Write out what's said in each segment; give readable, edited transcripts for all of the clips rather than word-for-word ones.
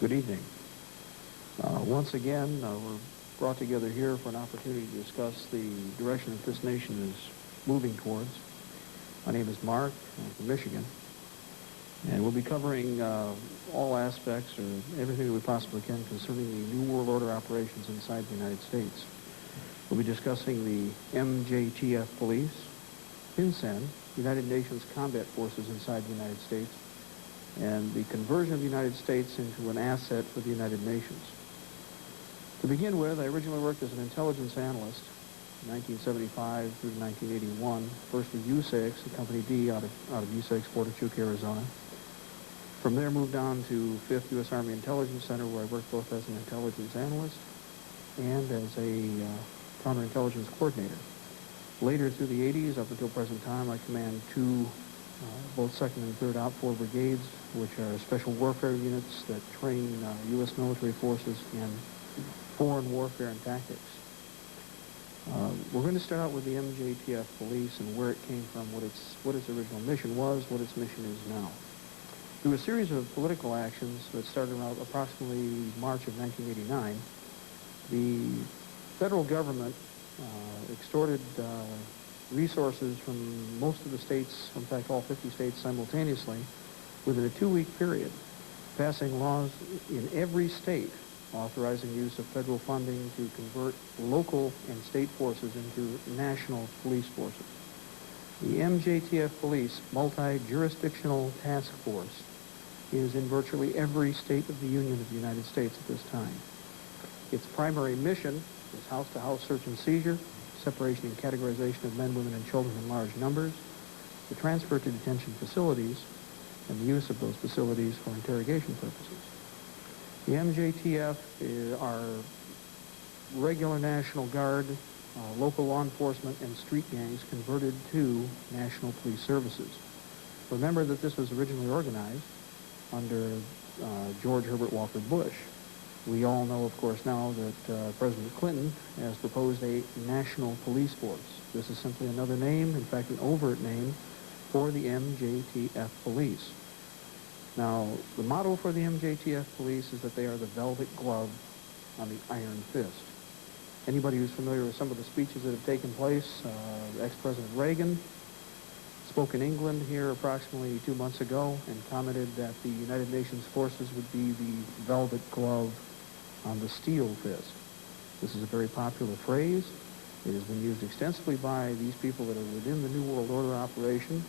Good evening. Once again, we're brought together here for an opportunity to discuss the direction that this nation is moving towards. My name is Mark. I'm from Michigan. And we'll be covering all aspects or everything that we possibly can concerning the New World Order operations inside the United States. We'll be discussing the MJTF police, FinCEN, United Nations combat forces inside the United States, and the conversion of the United States into an asset for the United Nations. To begin with, I originally worked as an intelligence analyst in 1975 through 1981, first with USAIX, the Company D out of USAIX, Fort Huachuca, Arizona. From there, moved on to 5th U.S. Army Intelligence Center, where I worked both as an intelligence analyst and as a counterintelligence coordinator. Later, through the 80s, up until present time, I command two, both 2nd and 3rd OPFOR brigades, which are special warfare units that train U.S. military forces in foreign warfare and tactics. We're going to start out with the MJTF police and where it came from, what its original mission was, what its mission is now. Through a series of political actions that started around approximately March of 1989, the federal government extorted resources from most of the states, in fact all 50 states simultaneously, within a 2-week period, passing laws in every state authorizing use of federal funding to convert local and state forces into national police forces. The MJTF Police Multi-Jurisdictional Task Force is in virtually every state of the Union of the United States at this time. Its primary mission is house-to-house search and seizure, separation and categorization of men, women, and children in large numbers, the transfer to detention facilities, and the use of those facilities for interrogation purposes. The MJTF are regular National Guard, local law enforcement, and street gangs converted to national police services. Remember that this was originally organized under George Herbert Walker Bush. We all know, of course, now that President Clinton has proposed a national police force. This is simply another name, in fact, an overt name, for the MJTF police. Now, the motto for the MJTF police is that they are the velvet glove on the iron fist. Anybody who's familiar with some of the speeches that have taken place, ex-President Reagan spoke in England here approximately 2 months ago and commented that the United Nations forces would be the velvet glove on the steel fist. This is a very popular phrase. It has been used extensively by these people that are within the New World Order operation.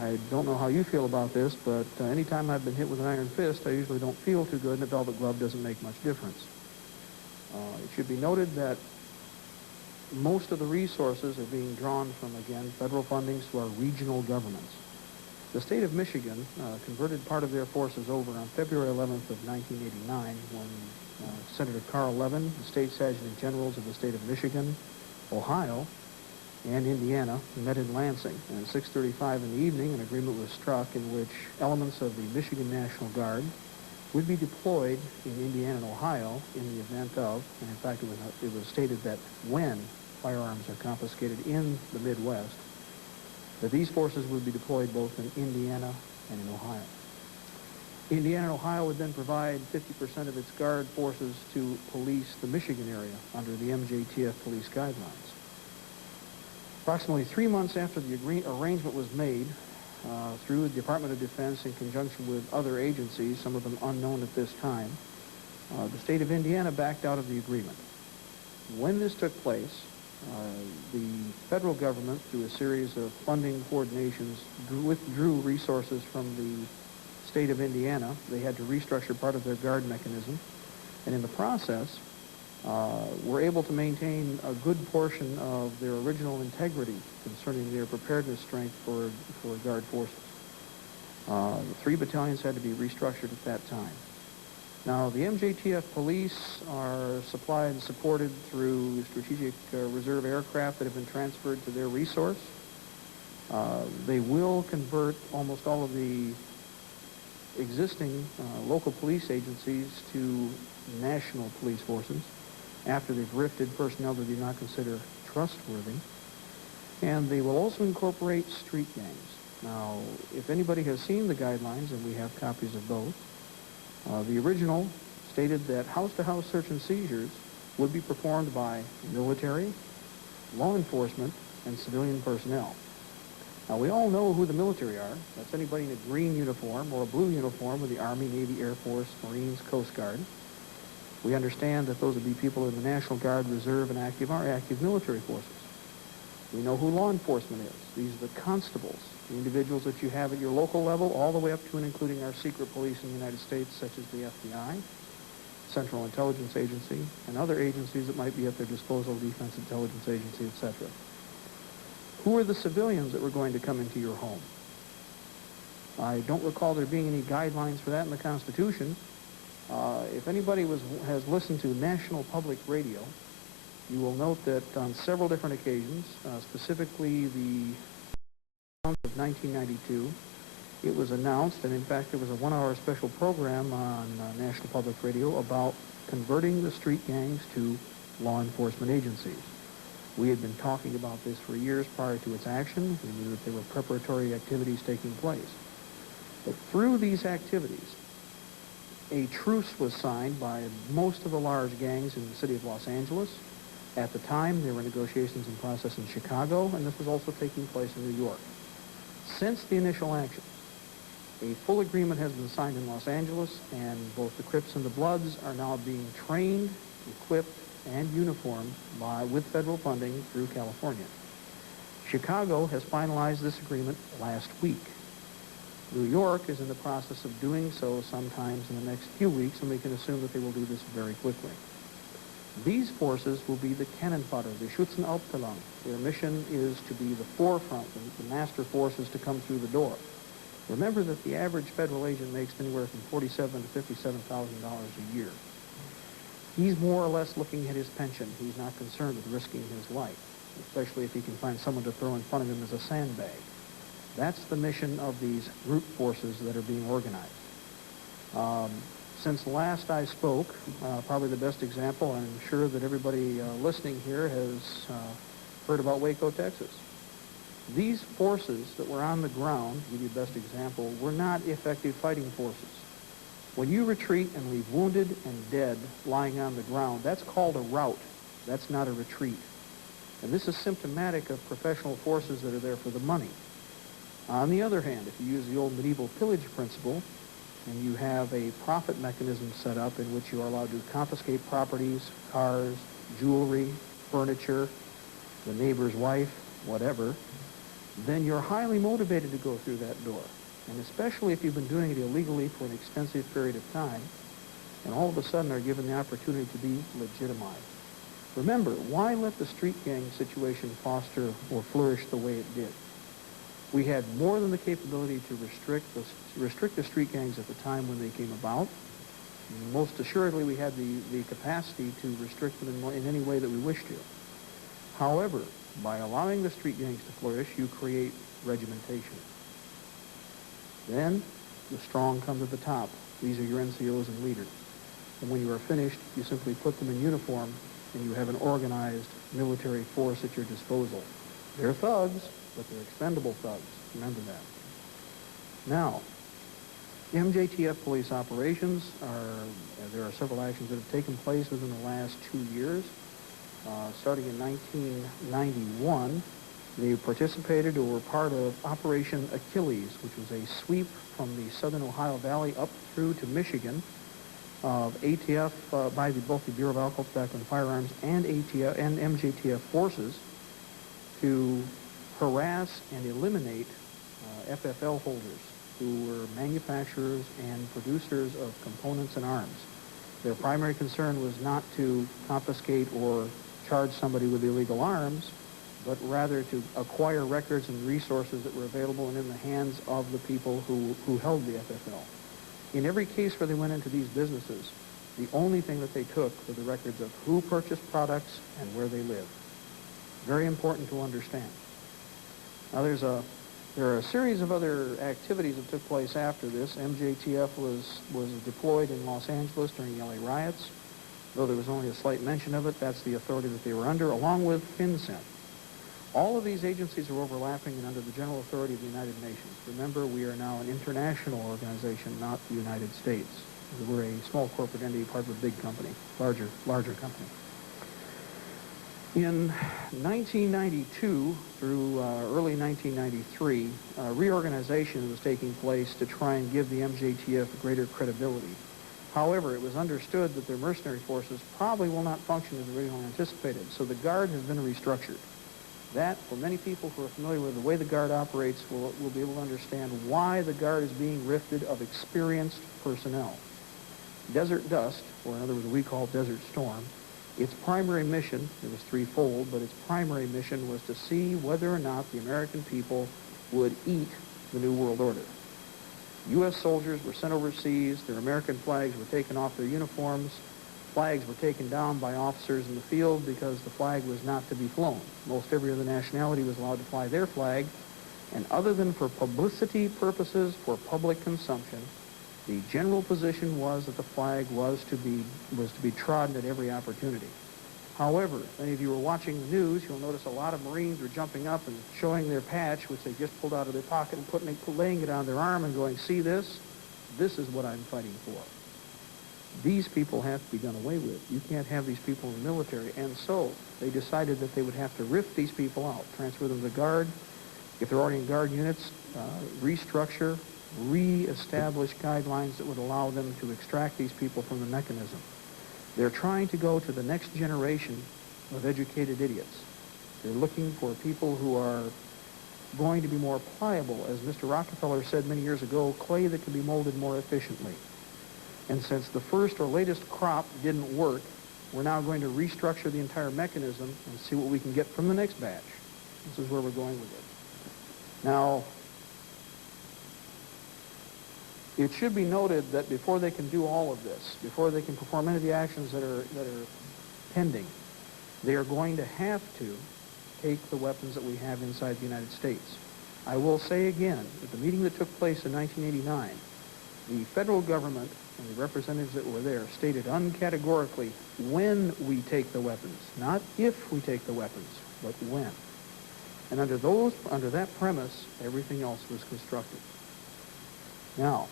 I don't know how you feel about this, but anytime I've been hit with an iron fist, I usually don't feel too good, and a velvet glove doesn't make much difference. It should be noted that most of the resources are being drawn from, again, federal fundings to our regional governments. The state of Michigan converted part of their forces over on February 11th of 1989 when Senator Carl Levin, the state adjutant generals of the state of Michigan, Ohio, and Indiana met in Lansing. And at 6:35 in the evening, an agreement was struck in which elements of the Michigan National Guard would be deployed in Indiana and Ohio in the event of, and in fact it was stated that when firearms are confiscated in the Midwest, that these forces would be deployed both in Indiana and in Ohio. Indiana and Ohio would then provide 50% of its Guard forces to police the Michigan area under the MJTF police guidelines. Approximately 3 months after the arrangement was made through the Department of Defense in conjunction with other agencies, some of them unknown at this time, the state of Indiana backed out of the agreement. When this took place, the federal government, through a series of funding coordinations, withdrew resources from the state of Indiana. They had to restructure part of their Guard mechanism, and in the process, were able to maintain a good portion of their original integrity concerning their preparedness strength for Guard forces. 3 battalions had to be restructured at that time. Now, the MJTF police are supplied and supported through strategic reserve aircraft that have been transferred to their resource. They will convert almost all of the existing local police agencies to national police forces after they've rifted personnel that they do not consider trustworthy. And they will also incorporate street gangs. Now, if anybody has seen the guidelines, and we have copies of both, The original stated that house-to-house search and seizures would be performed by military, law enforcement, and civilian personnel. Now, we all know who the military are. That's anybody in a green uniform or a blue uniform with the Army, Navy, Air Force, Marines, Coast Guard. We understand that those would be people in the National Guard, Reserve, and active military forces. We know who law enforcement is. These are the constables, the individuals that you have at your local level, all the way up to and including our secret police in the United States, such as the FBI, Central Intelligence Agency, and other agencies that might be at their disposal, Defense Intelligence Agency, etc. Who are the civilians that were going to come into your home? I don't recall there being any guidelines for that in the Constitution. If anybody has listened to National Public Radio, you will note that on several different occasions, specifically the of 1992, it was announced, and in fact there was a one-hour special program on National Public Radio about converting the street gangs to law enforcement agencies. We had been talking about this for years prior to its action. We knew that there were preparatory activities taking place. But through these activities, a truce was signed by most of the large gangs in the city of Los Angeles. At the time, there were negotiations in process in Chicago, and this was also taking place in New York. Since the initial action, a full agreement has been signed in Los Angeles, and both the Crips and the Bloods are now being trained, equipped, and uniformed with federal funding through California. Chicago has finalized this agreement last week. New York is in the process of doing so sometimes in the next few weeks, and we can assume that they will do this very quickly. These forces will be the cannon fodder, the Schützenhauptfeldung. Their mission is to be the forefront, the master forces to come through the door. Remember that the average federal agent makes anywhere from $47,000 to $57,000 a year. He's more or less looking at his pension. He's not concerned with risking his life, especially if he can find someone to throw in front of him as a sandbag. That's the mission of these group forces that are being organized. Since last I spoke, probably the best example, I'm sure that everybody listening here has heard about Waco, Texas. These forces that were on the ground, to give you the best example, were not effective fighting forces. When you retreat and leave wounded and dead lying on the ground, that's called a rout. That's not a retreat. And this is symptomatic of professional forces that are there for the money. On the other hand, if you use the old medieval pillage principle, and you have a profit mechanism set up in which you are allowed to confiscate properties, cars, jewelry, furniture, the neighbor's wife, whatever, then you're highly motivated to go through that door. And especially if you've been doing it illegally for an extensive period of time, and all of a sudden are given the opportunity to be legitimized. Remember, why let the street gang situation foster or flourish the way it did? We had more than the capability to restrict the street gangs at the time when they came about. Most assuredly, we had the capacity to restrict them in any way that we wished to. However, by allowing the street gangs to flourish, you create regimentation. Then, the strong come to the top. These are your NCOs and leaders. And when you are finished, you simply put them in uniform, and you have an organized military force at your disposal. They're thugs, but they're expendable thugs. Remember that. Now, MJTF police operations there are several actions that have taken place within the last 2 years. Starting in 1991, they participated or were part of Operation Achilles, which was a sweep from the southern Ohio Valley up through to Michigan of ATF by both the Bureau of Alcohol, Tobacco, and Firearms and ATF and MJTF forces to harass and eliminate FFL holders who were manufacturers and producers of components and arms. Their primary concern was not to confiscate or charge somebody with illegal arms, but rather to acquire records and resources that were available and in the hands of the people who held the FFL. In every case where they went into these businesses, the only thing that they took were the records of who purchased products and where they lived. Very important to understand. Now there are a series of other activities that took place after this. MJTF was deployed in Los Angeles during the LA riots. Though there was only a slight mention of it, that's the authority that they were under, along with FinCEN. All of these agencies are overlapping and under the general authority of the United Nations. Remember, we are now an international organization, not the United States. We're a small corporate entity, part of a big company, larger company. In 1992 through early 1993, reorganization was taking place to try and give the MJTF greater credibility. However, it was understood that their mercenary forces probably will not function as originally anticipated, so the Guard has been restructured. That, for many people who are familiar with the way the Guard operates, will be able to understand why the Guard is being rifted of experienced personnel. Desert Dust, or in other words, we call Desert Storm, its primary mission, it was threefold, but its primary mission was to see whether or not the American people would eat the New World Order. U.S. soldiers were sent overseas, their American flags were taken off their uniforms, flags were taken down by officers in the field because the flag was not to be flown. Most every other nationality was allowed to fly their flag, and other than for publicity purposes for public consumption, the general position was that the flag was to be trodden at every opportunity. However, if any of you were watching the news, you'll notice a lot of Marines were jumping up and showing their patch, which they just pulled out of their pocket and laying it on their arm and going, "See this? This is what I'm fighting for." These people have to be done away with. You can't have these people in the military. And so they decided that they would have to rift these people out, transfer them to the Guard. If they're already in Guard units, restructure, re-establish guidelines that would allow them to extract these people from the mechanism. They're trying to go to the next generation of educated idiots. They're looking for people who are going to be more pliable. As Mr. Rockefeller said many years ago, clay that can be molded more efficiently. And since the first or latest crop didn't work, we're now going to restructure the entire mechanism and see what we can get from the next batch. This is where we're going with it. Now, it should be noted that before they can do all of this, before they can perform any of the actions that are pending, they are going to have to take the weapons that we have inside the United States. I will say again, at the meeting that took place in 1989, the federal government and the representatives that were there stated uncategorically when we take the weapons, not if we take the weapons, but when. And under that premise, everything else was constructed. Now,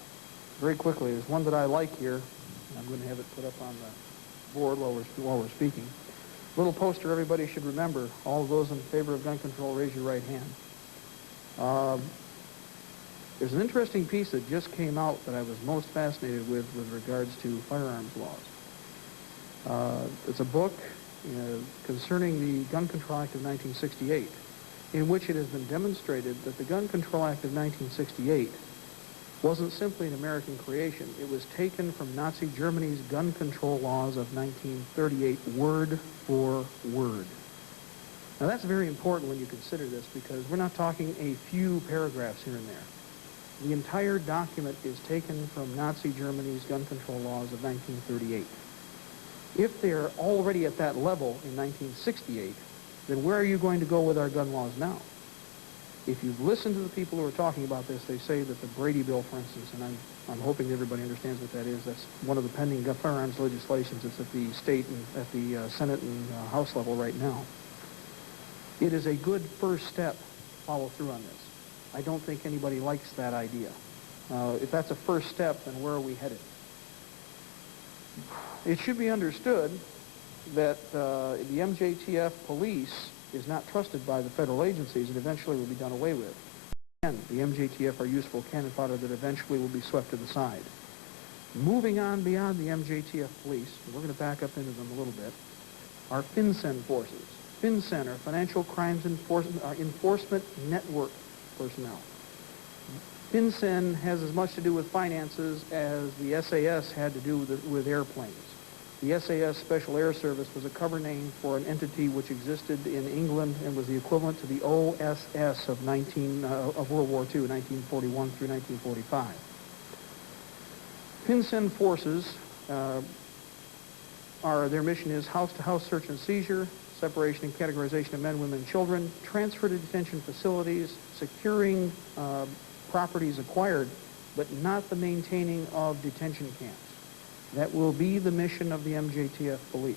very quickly, there's one that I like here, and I'm going to have it put up on the board while we're speaking. Little poster everybody should remember. All of those in favor of gun control, raise your right hand. There's an interesting piece that just came out that I was most fascinated with regards to firearms laws. It's a book concerning the Gun Control Act of 1968, in which it has been demonstrated that the Gun Control Act of 1968 wasn't simply an American creation. It was taken from Nazi Germany's gun control laws of 1938, word for word. Now that's very important when you consider this, because we're not talking a few paragraphs here and there. The entire document is taken from Nazi Germany's gun control laws of 1938. If they're already at that level in 1968, then where are you going to go with our gun laws now? If you've listened to the people who are talking about this, they say that the Brady Bill, for instance, and I'm hoping everybody understands what that is. That's one of the pending firearms legislations. It's at the state and at the Senate and House level right now. It is a good first step to follow through on this. I don't think anybody likes that idea. If that's a first step, then where are we headed? It should be understood that the MJTF police is not trusted by the federal agencies and eventually will be done away with. Again, the MJTF are useful cannon fodder that eventually will be swept to the side. Moving on beyond the MJTF police, and we're going to back up into them a little bit, are FinCEN forces. FinCEN are Financial Crimes Enforcement Network personnel. FinCEN has as much to do with finances as the SAS had to do with airplanes. The SAS Special Air Service was a cover name for an entity which existed in England and was the equivalent to the OSS of World War II, 1941 through 1945. FinCEN forces their mission is house-to-house search and seizure, separation and categorization of men, women, and children, transfer to detention facilities, securing properties acquired, but not the maintaining of detention camps. That will be the mission of the MJTF police.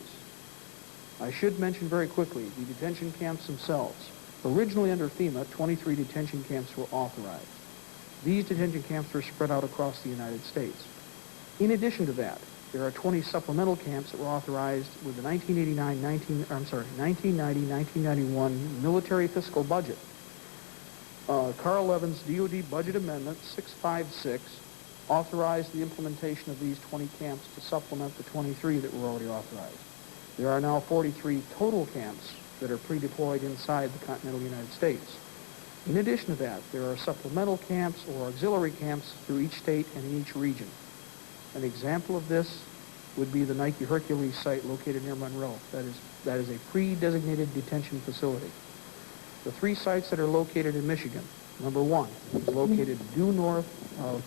I should mention very quickly the detention camps themselves. Originally under FEMA, 23 detention camps were authorized. These detention camps were spread out across the United States. In addition to that, there are 20 supplemental camps that were authorized with the 1990-1991 military fiscal budget. Carl Levin's DOD Budget Amendment 656 authorized the implementation of these 20 camps to supplement the 23 that were already authorized. There are now 43 total camps that are pre-deployed inside the continental United States. In addition to that, there are supplemental camps or auxiliary camps through each state and in each region. An example of this would be the Nike Hercules site located near Monroe. That is a pre-designated detention facility. The 3 sites that are located in Michigan, number 1 is located due north of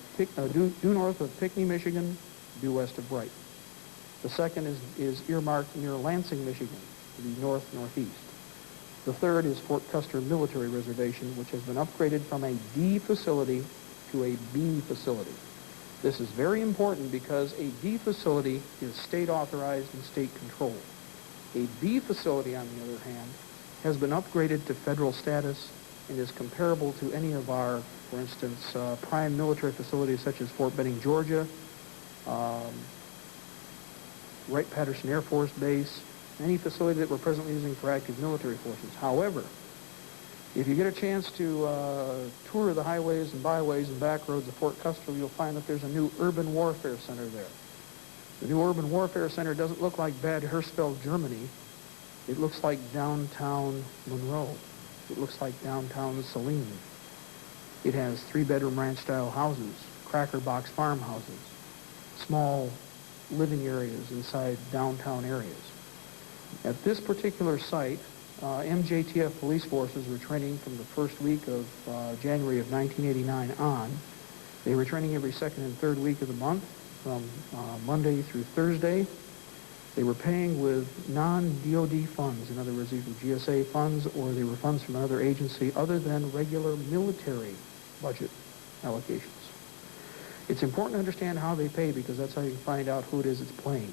Pinckney, Michigan, due west of Brighton. The second is earmarked near Lansing, Michigan, to the north-northeast. The third is Fort Custer Military Reservation, which has been upgraded from a D facility to a B facility. This is very important because a D facility is state authorized and state controlled. A B facility, on the other hand, has been upgraded to federal status and is comparable to any of our, for instance, prime military facilities such as Fort Benning, Georgia, Wright-Patterson Air Force Base, any facility that we're presently using for active military forces. However, if you get a chance to tour the highways and byways and back roads of Fort Custer, you'll find that there's a new urban warfare center there. The new urban warfare center doesn't look like Bad Hersfeld, Germany. It looks like downtown Monroe. It looks like downtown Saline. It has 3-bedroom ranch-style houses, cracker box farmhouses, small living areas inside downtown areas. At this particular site, MJTF police forces were training from the first week of January of 1989 on. They were training every second and third week of the month from Monday through Thursday. They were paying with non-DOD funds. In other words, these were GSA funds or they were funds from another agency other than regular military budget allocations. It's important to understand how they pay because that's how you find out who it is that's playing.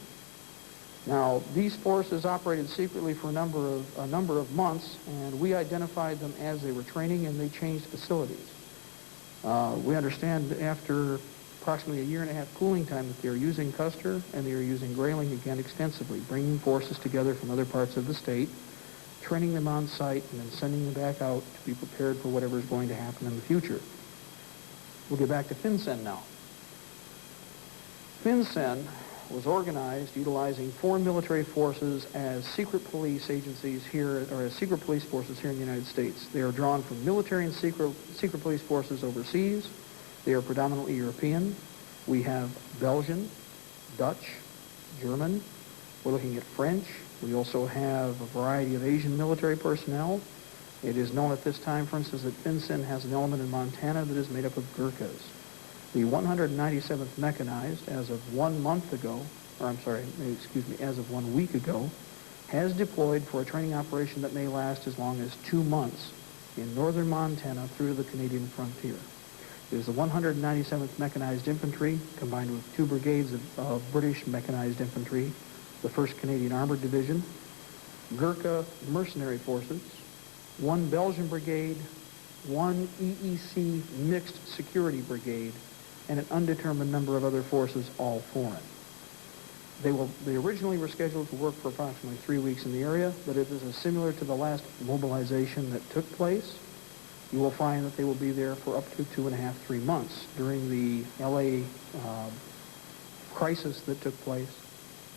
Now, these forces operated secretly for a number of months, and we identified them as they were training, and they changed facilities. We understand after approximately a year-and-a-half cooling time that they are using Custer, and they are using Grayling again extensively, bringing forces together from other parts of the state, training them on site, and then sending them back out to be prepared for whatever is going to happen in the future. We'll get back to FinCEN now. FinCEN was organized utilizing foreign military forces as secret police agencies here, or as secret police forces here in the United States. They are drawn from military and secret police forces overseas. They are predominantly European. We have Belgian, Dutch, German. We're looking at French. We also have a variety of Asian military personnel. It is known at this time, for instance, that FinCEN has an element in Montana that is made up of Gurkhas. The 197th Mechanized, as of 1 month ago, as of 1 week ago, has deployed for a training operation that may last as long as 2 months in northern Montana through the Canadian frontier. It is the 197th Mechanized Infantry, combined with 2 brigades of British Mechanized Infantry, the 1st Canadian Armored Division, Gurkha Mercenary Forces, 1 Belgian Brigade, 1 EEC Mixed Security Brigade, and an undetermined number of other forces, all foreign. They originally were scheduled to work for approximately 3 weeks in the area, but if this is similar to the last mobilization that took place, you will find that they will be there for up to 2.5, 3 months. During the LA crisis that took place,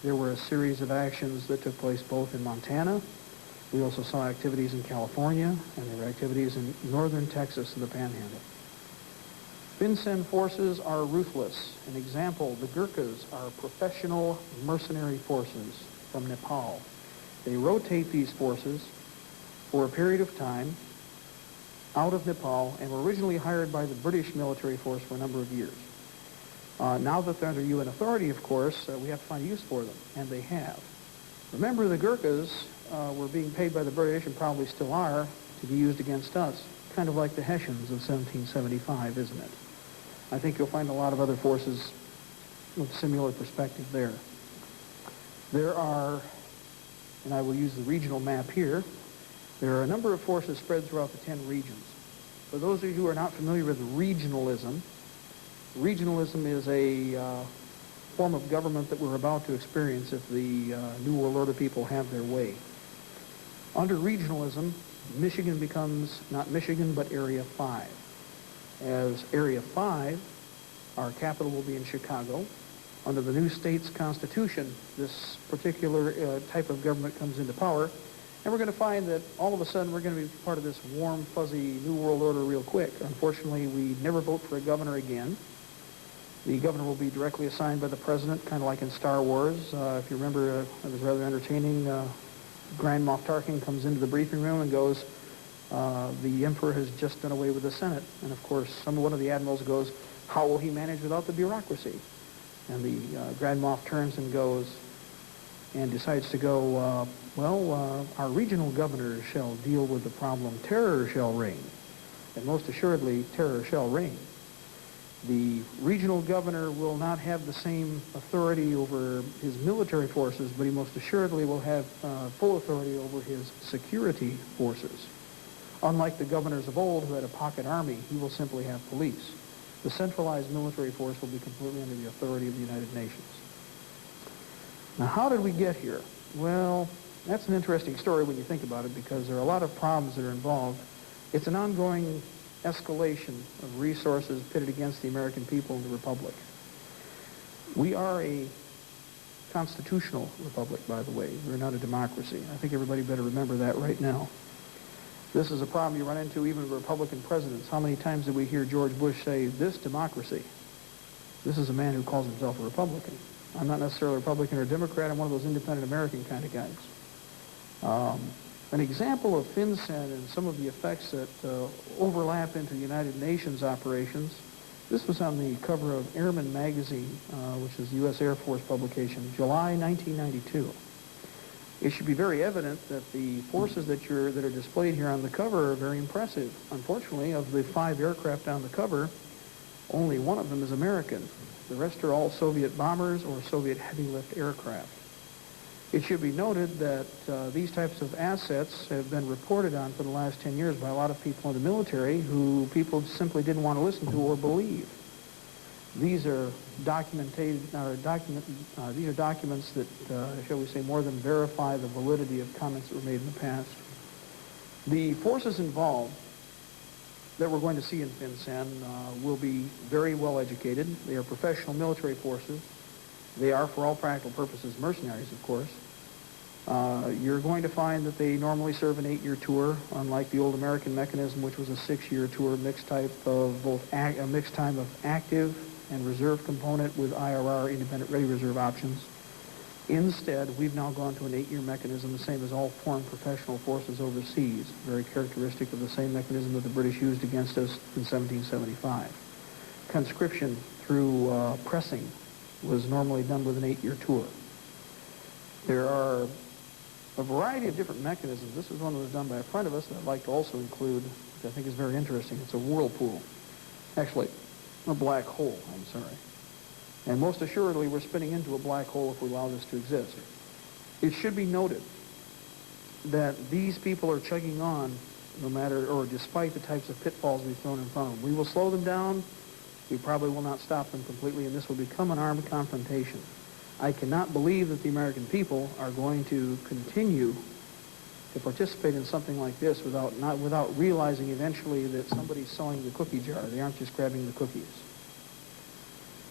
there were a series of actions that took place both in Montana. We also saw activities in California, and there were activities in northern Texas and the Panhandle. FinCEN forces are ruthless. An example, the Gurkhas are professional mercenary forces from Nepal. They rotate these forces for a period of time out of Nepal and were originally hired by the British military force for a number of years. Now that they're under UN authority, of course, we have to find use for them, and they have. Remember, the Gurkhas were being paid by the British, and probably still are, to be used against us, kind of like the Hessians of 1775, isn't it? I think you'll find a lot of other forces with similar perspective there. There are, and I will use the regional map here, there are a number of forces spread throughout the 10 regions. For those of you who are not familiar with regionalism, regionalism is a form of government that we're about to experience if the New World Order people have their way. Under regionalism, Michigan becomes not Michigan, but Area 5. As Area 5, our capital will be in Chicago. Under the new state's constitution, this particular type of government comes into power, and we're going to find that all of a sudden we're going to be part of this warm, fuzzy New World Order real quick. Unfortunately, we never vote for a governor again. The governor will be directly assigned by the president, kind of like in Star Wars. If you remember, it was rather entertaining. Grand Moff Tarkin comes into the briefing room and goes, the Emperor has just done away with the Senate. And of course, one of the admirals goes, how will he manage without the bureaucracy? And the Grand Moff turns and goes, and decides to go, our regional governors shall deal with the problem. Terror shall reign. And most assuredly, terror shall reign. The regional governor will not have the same authority over his military forces, but he most assuredly will have full authority over his security forces. Unlike the governors of old who had a pocket army, he will simply have police. The centralized military force will be completely under the authority of the United Nations. Now, how did we get here? Well, that's an interesting story when you think about it, because there are a lot of problems that are involved. It's an ongoing escalation of resources pitted against the American people and the Republic. We are a constitutional republic, by the way. We're not a democracy. I think everybody better remember that right now. This is a problem you run into even with Republican presidents. How many times did we hear George Bush say, this democracy? This is a man who calls himself a Republican. I'm not necessarily a Republican or Democrat. I'm one of those independent American kind of guys. An example of FinCEN and some of the effects that overlap into the United Nations operations, this was on the cover of Airman magazine, which is the U.S. Air Force publication, July 1992. It should be very evident that the forces that are displayed here on the cover are very impressive. Unfortunately, of the 5 aircraft on the cover, only one of them is American. The rest are all Soviet bombers or Soviet heavy-lift aircraft. It should be noted that these types of assets have been reported on for the last 10 years by a lot of people in the military who people simply didn't want to listen to or believe. These are these are documents that, shall we say, more than verify the validity of comments that were made in the past. The forces involved that we're going to see in FinCEN will be very well educated. They are professional military forces. They are, for all practical purposes, mercenaries, of course. You're going to find that they normally serve an 8-year tour, unlike the old American mechanism, which was a 6-year tour, mixed time of active and reserve component with IRR, independent ready reserve options. Instead, we've now gone to an 8-year mechanism, the same as all foreign professional forces overseas, very characteristic of the same mechanism that the British used against us in 1775. Conscription through pressing was normally done with an 8-year tour. There are a variety of different mechanisms. This is one that was done by a friend of us that I'd like to also include, which I think is very interesting. It's a whirlpool. Actually, a black hole, I'm sorry. And most assuredly, we're spinning into a black hole if we allow this to exist. It should be noted that these people are chugging on no matter, or despite the types of pitfalls we've thrown in front of them. We will slow them down. We probably will not stop them completely, and this will become an armed confrontation. I cannot believe that the American people are going to continue to participate in something like this without realizing eventually that somebody's selling the cookie jar. They aren't just grabbing the cookies.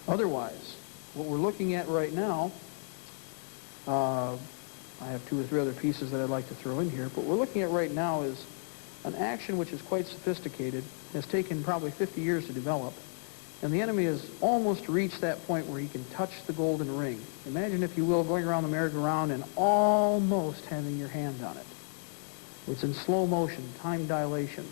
Otherwise, what we're looking at right now, I have 2 or 3 other pieces that I'd like to throw in here, but what we're looking at right now is an action which is quite sophisticated, has taken probably 50 years to develop, and the enemy has almost reached that point where he can touch the golden ring. Imagine, if you will, going around the merry-go-round and almost having your hand on it. It's in slow motion, time dilation.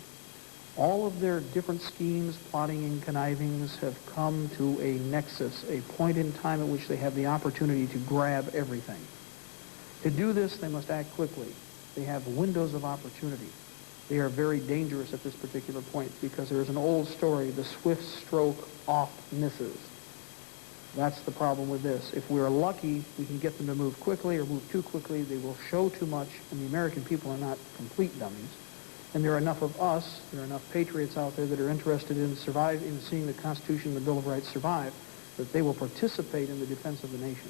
All of their different schemes, plotting and connivings have come to a nexus, a point in time at which they have the opportunity to grab everything. To do this, they must act quickly. They have windows of opportunity. They are very dangerous at this particular point because there is an old story, the swift stroke oft misses. That's the problem with this. If we're lucky, we can get them to move quickly or move too quickly. They will show too much, and the American people are not complete dummies. And there are enough of us, there are enough patriots out there that are interested in seeing the Constitution and the Bill of Rights survive, that they will participate in the defense of the nation.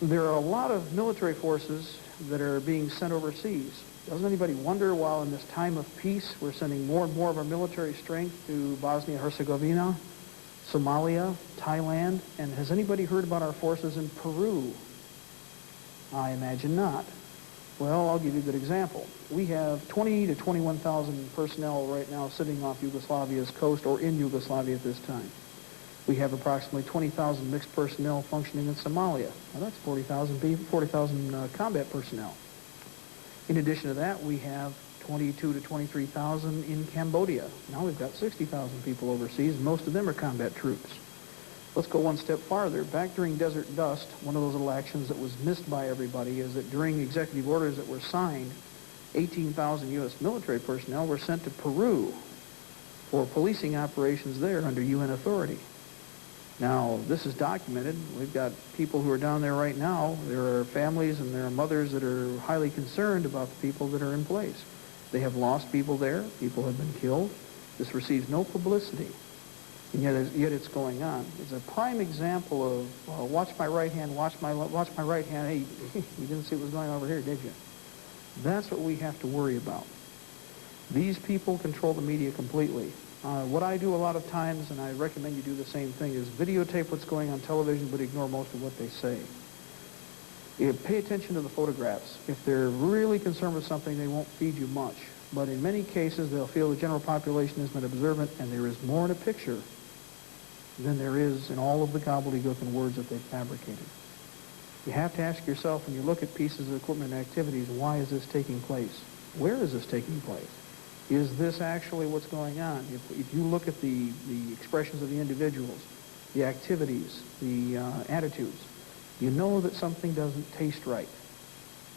There are a lot of military forces that are being sent overseas. Doesn't anybody wonder, while in this time of peace, we're sending more and more of our military strength to Bosnia-Herzegovina, Somalia, Thailand, and has anybody heard about our forces in Peru? I imagine not. Well, I'll give you a good example. We have 20 to 21,000 personnel right now sitting off Yugoslavia's coast or in Yugoslavia at this time. We have approximately 20,000 mixed personnel functioning in Somalia. Now that's 40,000 people, 40,000 combat personnel. In addition to that, we have 22 to 23,000 in Cambodia. Now we've got 60,000 people overseas, and most of them are combat troops. Let's go one step farther. Back during Desert Dust, one of those little actions that was missed by everybody is that during executive orders that were signed, 18,000 U.S. military personnel were sent to Peru for policing operations there under UN authority. Now, this is documented. We've got people who are down there right now. There are families and there are mothers that are highly concerned about the people that are in place. They have lost people there. People have been killed. This receives no publicity, and yet it's going on. It's a prime example of watch my right hand, watch my right hand. Hey, you didn't see what was going on over here, did you? That's what we have to worry about. These people control the media completely. What I do a lot of times, and I recommend you do the same thing, is videotape what's going on television but ignore most of what they say. Pay attention to the photographs. If they're really concerned with something, they won't feed you much. But in many cases, they'll feel the general population has been observant, and there is more in a picture than there is in all of the gobbledygook and words that they've fabricated. You have to ask yourself, when you look at pieces of equipment and activities, why is this taking place? Where is this taking place? Is this actually what's going on? If you look at the expressions of the individuals, the activities, the attitudes, you know that something doesn't taste right.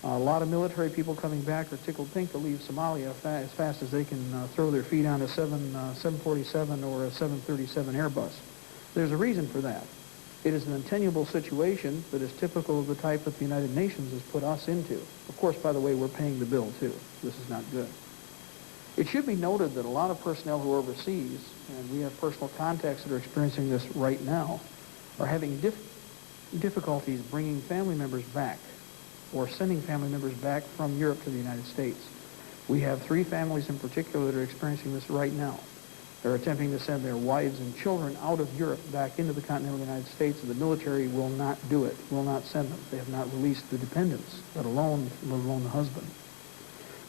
A lot of military people coming back are tickled pink to leave Somalia as fast as they can throw their feet on a 747 or a 737 Airbus. There's a reason for that. It is an untenable situation that is typical of the type that the United Nations has put us into. Of course, by the way, we're paying the bill, too. This is not good. It should be noted that a lot of personnel who are overseas, and we have personal contacts that are experiencing this right now, are having difficulties bringing family members back or sending family members back from Europe to the United States. We have 3 families in particular that are experiencing this right now. They're attempting to send their wives and children out of Europe back into the continental United States, and the military will not do it, will not send them. They have not released the dependents, let alone the husband.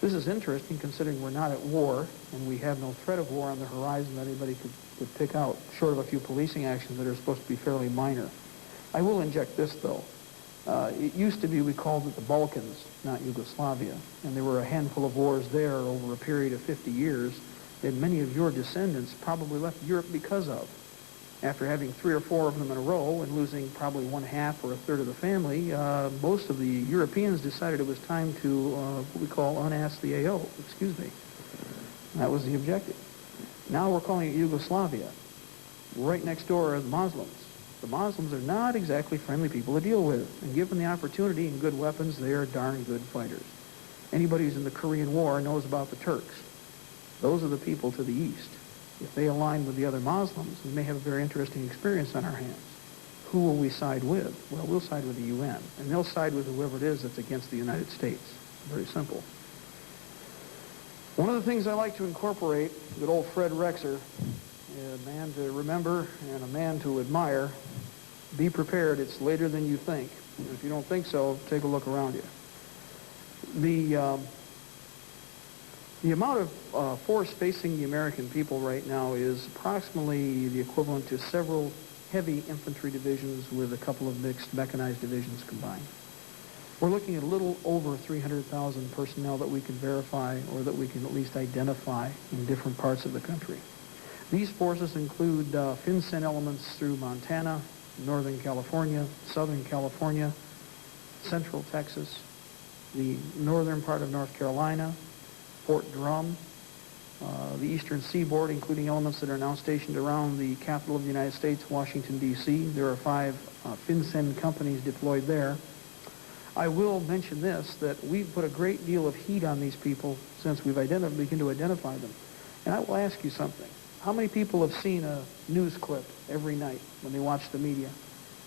This is interesting considering we're not at war, and we have no threat of war on the horizon that anybody could pick out, short of a few policing actions that are supposed to be fairly minor. I will inject this, though. It used to be we called it the Balkans, not Yugoslavia, and there were a handful of wars there over a period of 50 years that many of your descendants probably left Europe because of. After having 3 or 4 of them in a row and losing probably 1/2 or a third of the family, most of the Europeans decided it was time to what we call unask the AO, excuse me. That was the objective. Now we're calling it Yugoslavia. Right next door are the Muslims. The Muslims are not exactly friendly people to deal with, and given the opportunity and good weapons, they are darn good fighters. Anybody who's in the Korean War knows about the Turks. Those are the people to the east. If they align with the other Muslims, we may have a very interesting experience on our hands. Who will we side with? Well, we'll side with the UN, and they'll side with whoever it is that's against the United States. Very simple. One of the things I like to incorporate, good old Fred Rexer, a man to remember and a man to admire. Be prepared, it's later than you think. And if you don't think so, take a look around you. The amount of force facing the American people right now is approximately the equivalent to several heavy infantry divisions with a couple of mixed mechanized divisions combined. We're looking at a little over 300,000 personnel that we can verify or that we can at least identify in different parts of the country. These forces include FinCEN elements through Montana, Northern California, Southern California, Central Texas, the northern part of North Carolina, Fort Drum, the eastern seaboard, including elements that are now stationed around the capital of the United States, Washington, D.C. There are 5 FinCEN companies deployed there. I will mention this, that we've put a great deal of heat on these people since we've begun to identify them. And I will ask you something. How many people have seen a news clip every night when they watch the media?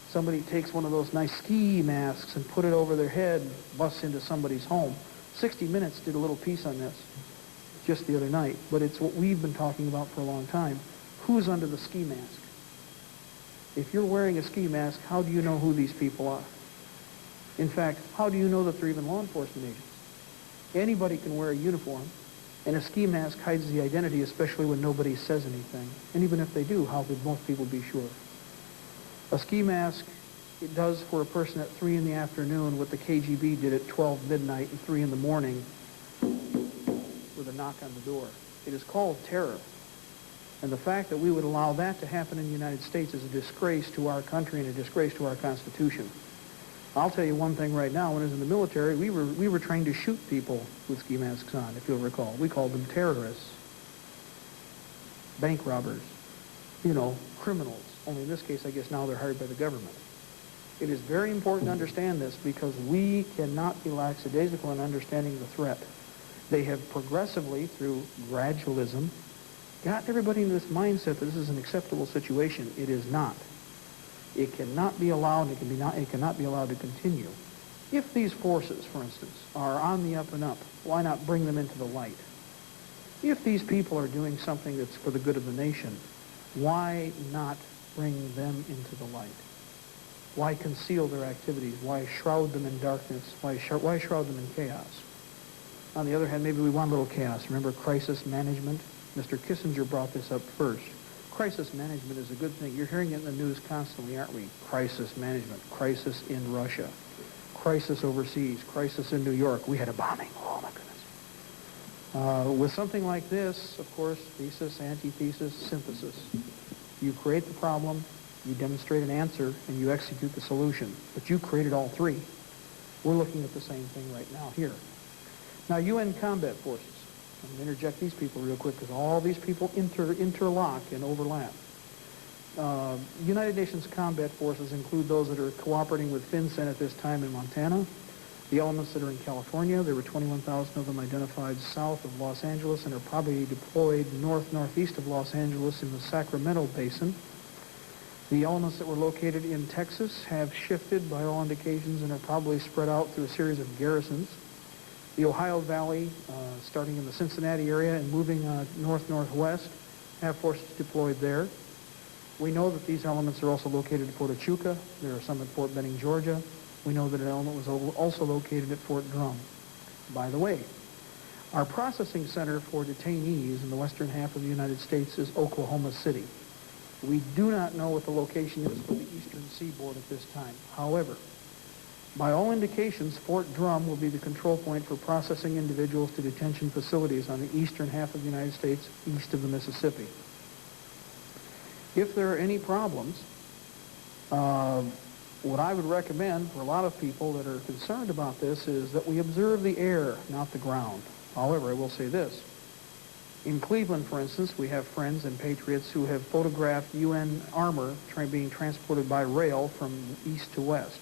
Somebody takes one of those nice ski masks and put it over their head and busts into somebody's home. 60 Minutes did a little piece on this just the other night, but it's what we've been talking about for a long time. Who's under the ski mask? If you're wearing a ski mask, how do you know who these people are? In fact, how do you know that they're even law enforcement agents? Anybody can wear a uniform, and a ski mask hides the identity, especially when nobody says anything. And even if they do, how could most people be sure? A ski mask, it does for a person at 3 in the afternoon what the KGB did at 12 midnight and 3 in the morning with a knock on the door. It is called terror. And the fact that we would allow that to happen in the United States is a disgrace to our country and a disgrace to our Constitution. I'll tell you one thing right now. When I was in the military, we were trained to shoot people with ski masks on, if you'll recall. We called them terrorists, bank robbers, criminals. Only in this case, I guess now they're hired by the government. It is very important to understand this because we cannot be lackadaisical in understanding the threat. They have progressively, through gradualism, got everybody into this mindset that this is an acceptable situation. It is not. It cannot be allowed, it cannot be allowed to continue. If these forces, for instance, are on the up and up, why not bring them into the light? If these people are doing something that's for the good of the nation, why not bring them into the light? Why conceal their activities? Why shroud them in darkness? Why shroud them in chaos? On the other hand, maybe we want a little chaos. Remember crisis management? Mr. Kissinger brought this up first. Crisis management is a good thing. You're hearing it in the news constantly, aren't we? Crisis management, crisis in Russia, crisis overseas, crisis in New York. We had a bombing. Oh, my goodness. With something like this, of course, thesis, antithesis, synthesis. You create the problem, you demonstrate an answer, and you execute the solution. But you created all three. We're looking at the same thing right now here. Now, UN combat forces. I'm going to interject these people real quick because all these people interlock and overlap. United Nations combat forces include those that are cooperating with FinCEN at this time in Montana, the elements that are in California. There were 21,000 of them identified south of Los Angeles and are probably deployed northeast of Los Angeles in the Sacramento Basin. The elements that were located in Texas have shifted by all indications and are probably spread out through a series of garrisons. The Ohio Valley, starting in the Cincinnati area and moving north-northwest, have forces deployed there. We know that these elements are also located at Fort Echuca. There are some at Fort Benning, Georgia. We know that an element was also located at Fort Drum. By the way, our processing center for detainees in the western half of the United States is Oklahoma City. We do not know what the location is for the eastern seaboard at this time. However, by all indications, Fort Drum will be the control point for processing individuals to detention facilities on the eastern half of the United States, east of the Mississippi. If there are any problems, what I would recommend for a lot of people that are concerned about this is that we observe the air, not the ground. However, I will say this. In Cleveland, for instance, we have friends and patriots who have photographed UN armor being transported by rail from east to west.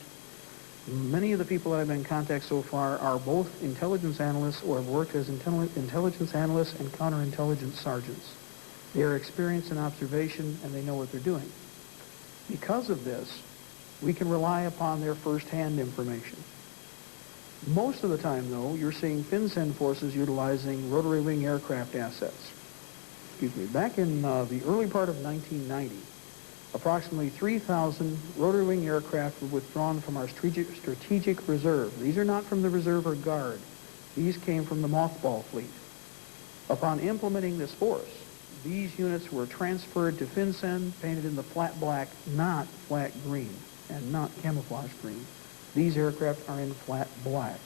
Many of the people that I've been in contact so far are both intelligence analysts or have worked as intelligence analysts and counterintelligence sergeants. They are experienced in observation and they know what they're doing. Because of this, we can rely upon their first-hand information. Most of the time, though, you're seeing FinCEN forces utilizing rotary wing aircraft assets. Back in the early part of 1990, approximately 3,000 rotary wing aircraft were withdrawn from our strategic reserve. These are not from the reserve or guard. These came from the mothball fleet. Upon implementing this force, these units were transferred to FinCEN, painted in the flat black, not flat green, and not camouflage green. These aircraft are in flat black.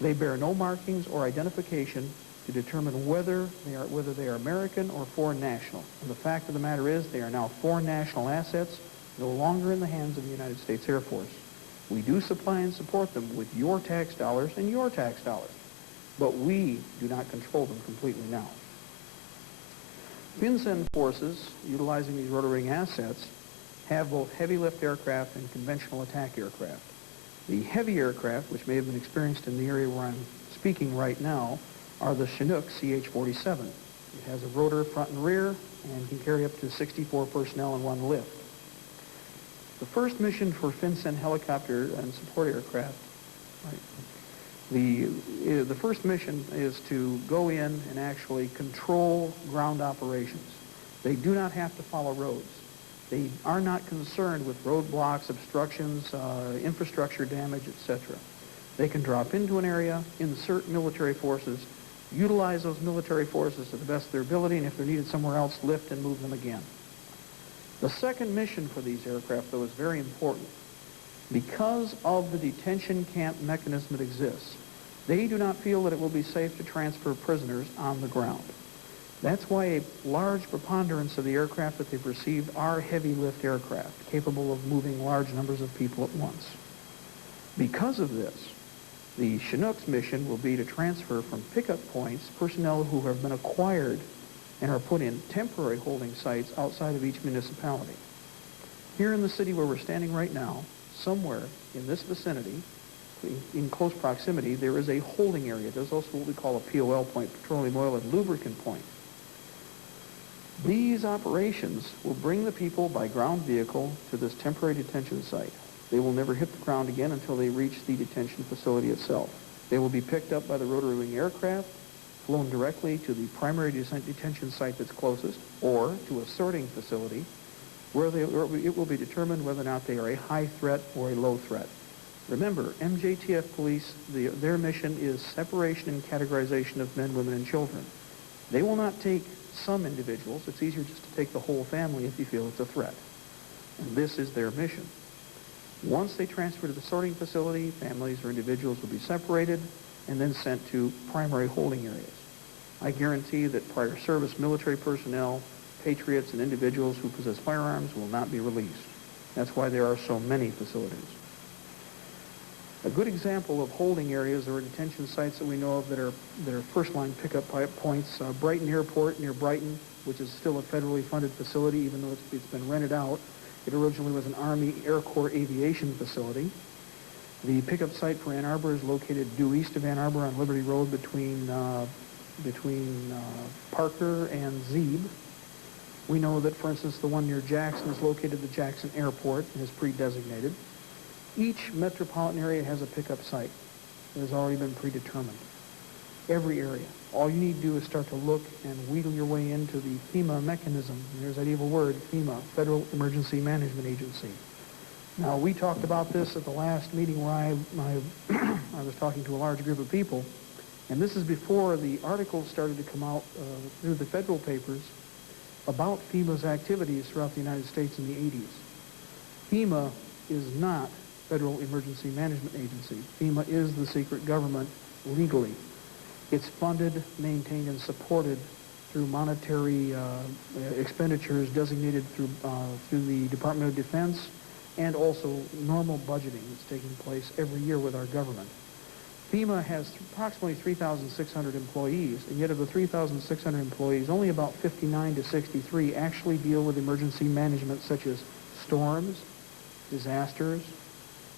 They bear no markings or identification to determine whether they are American or foreign national. And the fact of the matter is they are now foreign national assets, no longer in the hands of the United States Air Force. We do supply and support them with your tax dollars and your tax dollars, but we do not control them completely now. FinCEN forces, utilizing these rotary wing assets, have both heavy lift aircraft and conventional attack aircraft. The heavy aircraft, which may have been experienced in the area where I'm speaking right now, are the Chinook CH-47. It has a rotor front and rear and can carry up to 64 personnel in one lift. The first mission for FinCEN helicopter and support aircraft, right, the first mission is to go in and actually control ground operations. They do not have to follow roads. They are not concerned with roadblocks, obstructions, infrastructure damage, etc. They can drop into an area, insert military forces, utilize those military forces to the best of their ability, and if they're needed somewhere else, lift and move them again. The second mission for these aircraft, though, is very important. Because of the detention camp mechanism that exists, they do not feel that it will be safe to transfer prisoners on the ground. That's why a large preponderance of the aircraft that they've received are heavy lift aircraft, capable of moving large numbers of people at once. Because of this, the Chinook's mission will be to transfer from pickup points personnel who have been acquired and are put in temporary holding sites outside of each municipality. Here in the city where we're standing right now, somewhere in this vicinity, in close proximity, there is a holding area. There's also what we call a POL point, petroleum oil and lubricant point. These operations will bring the people by ground vehicle to this temporary detention site. They will never hit the ground again until they reach the detention facility itself. They will be picked up by the rotary wing aircraft, flown directly to the primary detention site that's closest, or to a sorting facility where it will be determined whether or not they are a high threat or a low threat. Remember, MJTF police, their mission is separation and categorization of men, women, and children. They will not take some individuals. It's easier just to take the whole family if you feel it's a threat. And this is their mission. Once they transfer to the sorting facility, families or individuals will be separated and then sent to primary holding areas. I guarantee that prior service military personnel, patriots, and individuals who possess firearms will not be released. That's why there are so many facilities. A good example of holding areas or detention sites that we know of that are first-line pickup points, Brighton Airport near Brighton, which is still a federally funded facility, even though it's been rented out. It originally was an Army Air Corps aviation facility. The pickup site for Ann Arbor is located due east of Ann Arbor on Liberty Road between Parker and Zeeb. We know that, for instance, the one near Jackson is located at the Jackson Airport and is pre-designated. Each metropolitan area has a pickup site that has already been predetermined. Every area. All you need to do is start to look and wheedle your way into the FEMA mechanism. There's that evil word, FEMA, Federal Emergency Management Agency. Now, we talked about this at the last meeting where I was talking to a large group of people, and this is before the articles started to come out through the federal papers about FEMA's activities throughout the United States in the 80s. FEMA is not Federal Emergency Management Agency. FEMA is the secret government legally. It's funded, maintained, and supported through monetary expenditures designated through the Department of Defense and also normal budgeting that's taking place every year with our government. FEMA has approximately 3,600 employees, and yet of the 3,600 employees, only about 59 to 63 actually deal with emergency management such as storms, disasters,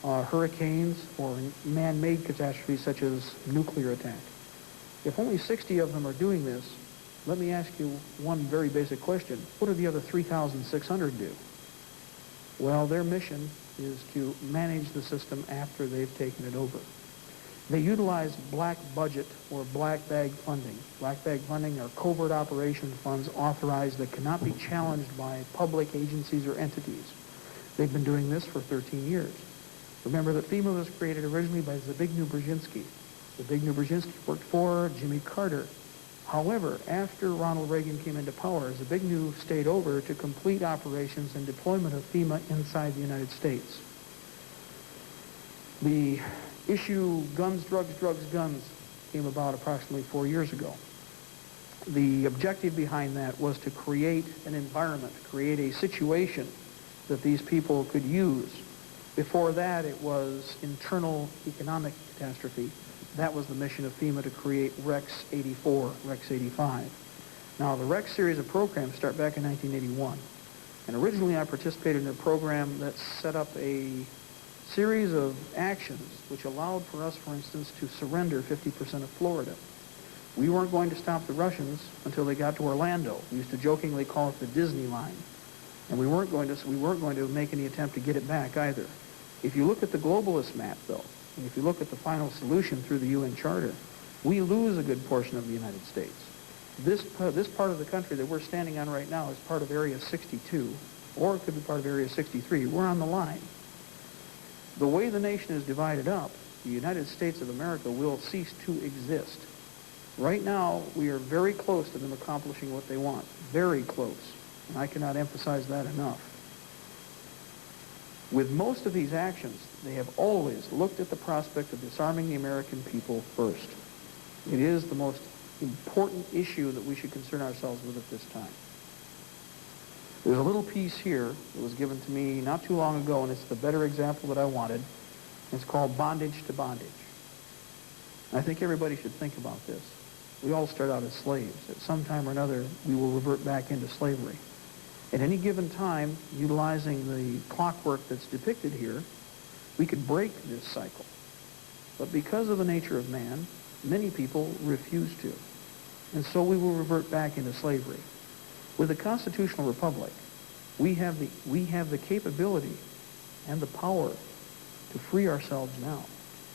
hurricanes, or man-made catastrophes such as nuclear attack. If only 60 of them are doing this, let me ask you one very basic question. What do the other 3,600 do? Well, their mission is to manage the system after they've taken it over. They utilize black budget or black bag funding. Black bag funding are covert operation funds authorized that cannot be challenged by public agencies or entities. They've been doing this for 13 years. Remember that FEMA was created originally by Zbigniew Brzezinski. Zbigniew Brzezinski worked for Jimmy Carter. However, after Ronald Reagan came into power, Zbigniew stayed over to complete operations and deployment of FEMA inside the United States. The issue guns, drugs, guns came about approximately 4 years ago. The objective behind that was to create an environment, create a situation that these people could use. Before that, it was internal economic catastrophe. That was the mission of FEMA, to create Rex 84, Rex 85. Now, the Rex series of programs start back in 1981. And originally, I participated in a program that set up a series of actions which allowed for us, for instance, to surrender 50% of Florida. We weren't going to stop the Russians until they got to Orlando. We used to jokingly call it the Disney line. And we weren't going to make any attempt to get it back either. If you look at the globalist map, though, and if you look at the final solution through the UN Charter, we lose a good portion of the United States. This part of the country that we're standing on right now is part of Area 62, or it could be part of Area 63. We're on the line. The way the nation is divided up, the United States of America will cease to exist. Right now, we are very close to them accomplishing what they want. Very close. And I cannot emphasize that enough. With most of these actions, they have always looked at the prospect of disarming the American people first. It is the most important issue that we should concern ourselves with at this time. There's a little piece here that was given to me not too long ago, and it's the better example that I wanted. It's called Bondage to Bondage. I think everybody should think about this. We all start out as slaves. At some time or another, we will revert back into slavery. At any given time, utilizing the clockwork that's depicted here, we could break this cycle. But because of the nature of man, many people refuse to. And so we will revert back into slavery. With a constitutional republic, we have the capability and the power to free ourselves now,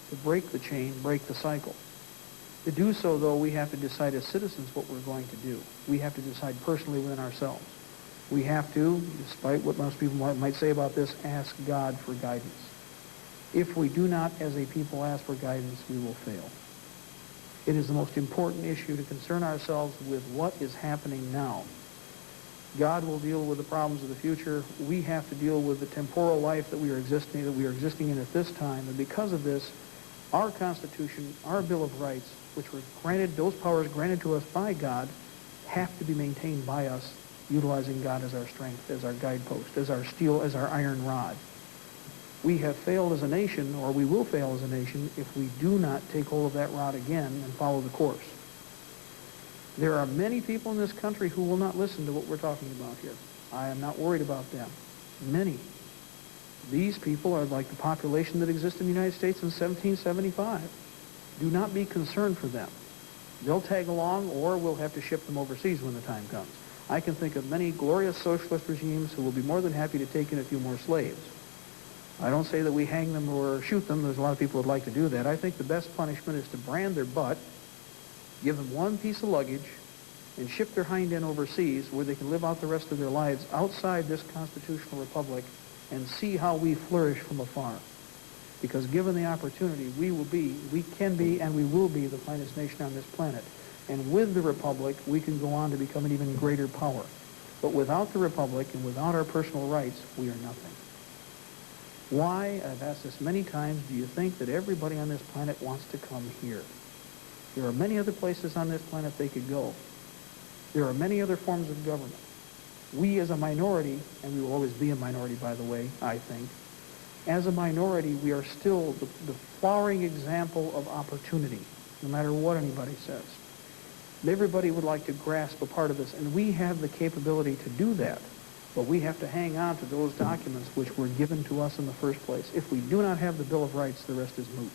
to break the chain, break the cycle. To do so, though, we have to decide as citizens what we're going to do. We have to decide personally within ourselves. We have to, despite what most people might say about this, ask God for guidance. If we do not, as a people, ask for guidance, we will fail. It is the most important issue to concern ourselves with what is happening now. God will deal with the problems of the future. We have to deal with the temporal life that we are existing in at this time. And because of this, our Constitution, our Bill of Rights, which were granted, those powers granted to us by God, have to be maintained by us, utilizing God as our strength, as our guidepost, as our steel, as our iron rod. We have failed as a nation, or we will fail as a nation, if we do not take hold of that rod again and follow the course. There are many people in this country who will not listen to what we're talking about here. I am not worried about them. Many. These people are like the population that existed in the United States in 1775. Do not be concerned for them. They'll tag along, or we'll have to ship them overseas when the time comes. I can think of many glorious socialist regimes who will be more than happy to take in a few more slaves. I don't say that we hang them or shoot them. There's a lot of people who would like to do that. I think the best punishment is to brand their butt, give them one piece of luggage, and ship their hind end overseas where they can live out the rest of their lives outside this constitutional republic and see how we flourish from afar. Because given the opportunity, we can be, and we will be the finest nation on this planet. And with the republic, we can go on to become an even greater power. But without the republic and without our personal rights, we are nothing. Why, I've asked this many times, do you think that everybody on this planet wants to come here? There are many other places on this planet they could go. There are many other forms of government. We as a minority, and we will always be a minority, by the way, I think, as a minority, we are still the flowering example of opportunity, no matter what anybody says. Everybody would like to grasp a part of this, and we have the capability to do that. But we have to hang on to those documents which were given to us in the first place. If we do not have the Bill of Rights, the rest is moot.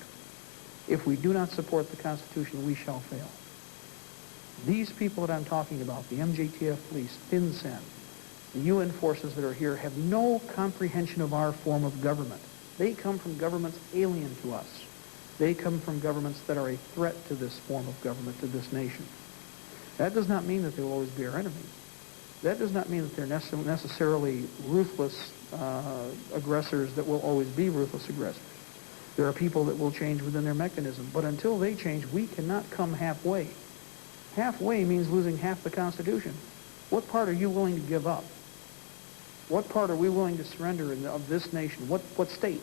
If we do not support the Constitution, we shall fail. These people that I'm talking about, the MJTF police, FinCEN, the UN forces that are here, have no comprehension of our form of government. They come from governments alien to us. They come from governments that are a threat to this form of government, to this nation. That does not mean that they will always be our enemies. That does not mean that they're necessarily ruthless aggressors that will always be ruthless aggressors. There are people that will change within their mechanism. But until they change, we cannot come halfway. Halfway means losing half the Constitution. What part are you willing to give up? What part are we willing to surrender of this nation? What state?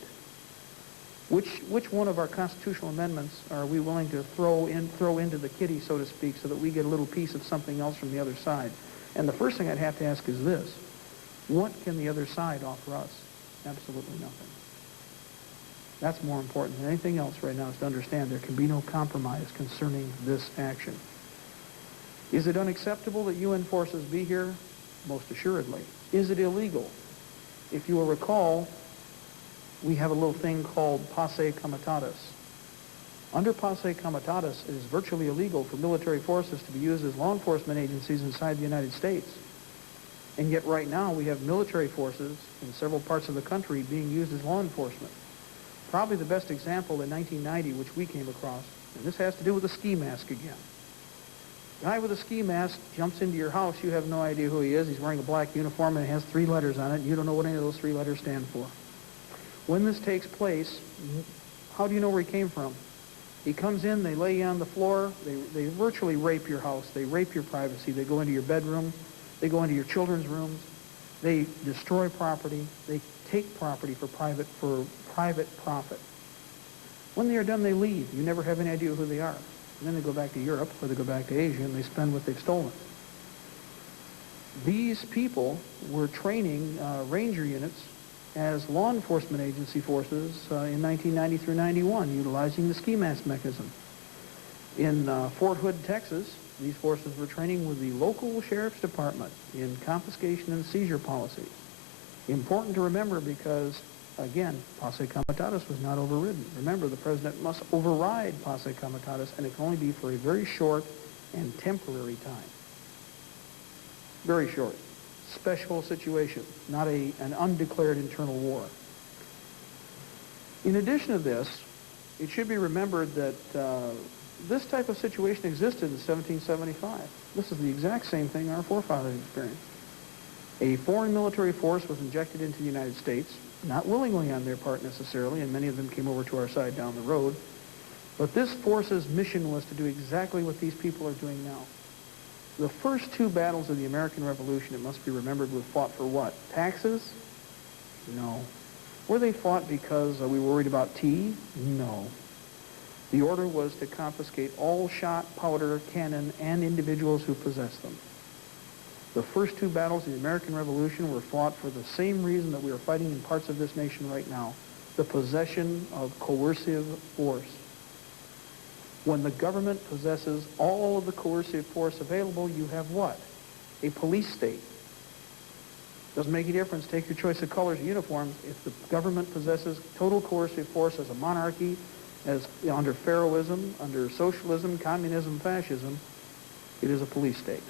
Which one of our constitutional amendments are we willing to throw into the kitty, so to speak, so that we get a little piece of something else from the other side? And the first thing I'd have to ask is this: what can the other side offer us? Absolutely nothing. That's more important than anything else right now, is to understand there can be no compromise concerning this action. Is it unacceptable that UN forces be here? Most assuredly. Is it illegal? If you will recall, we have a little thing called posse comitatus. Under posse comitatus, it is virtually illegal for military forces to be used as law enforcement agencies inside the United States. And yet right now we have military forces in several parts of the country being used as law enforcement. Probably the best example in 1990, which we came across, and this has to do with the ski mask again. Guy with a ski mask jumps into your house. You have no idea who he is. He's wearing a black uniform and it has 3 letters on it, and you don't know what any of those 3 letters stand for. When this takes place, how do you know where he came from? He comes in, they lay you on the floor, they virtually rape your house, they rape your privacy, they go into your bedroom, they go into your children's rooms, they destroy property, they take property for private profit. When they are done, they leave. You never have any idea who they are. And then they go back to Europe, or they go back to Asia, and they spend what they've stolen. These people were training ranger units as law enforcement agency forces in 1990 through 91, utilizing the ski mask mechanism. In Fort Hood, Texas, these forces were training with the local sheriff's department in confiscation and seizure policies. Important to remember because, again, posse comitatus was not overridden. Remember, the president must override posse comitatus, and it can only be for a very short and temporary time. Very short. Special situation, not an undeclared internal war. In addition to this, it should be remembered that this type of situation existed in 1775. This is the exact same thing our forefathers experienced. A foreign military force was injected into the United States, not willingly on their part necessarily, and many of them came over to our side down the road, but this force's mission was to do exactly what these people are doing now. The first 2 battles of the American Revolution, it must be remembered, were fought for what? Taxes? No. Were they fought because we were worried about tea? No. The order was to confiscate all shot, powder, cannon, and individuals who possessed them. The first 2 battles of the American Revolution were fought for the same reason that we are fighting in parts of this nation right now, the possession of coercive force. When the government possesses all of the coercive force available, you have what? A police state. Doesn't make any difference. Take your choice of colors or uniforms. If the government possesses total coercive force as a monarchy, as under Pharaohism, under socialism, communism, fascism, it is a police state.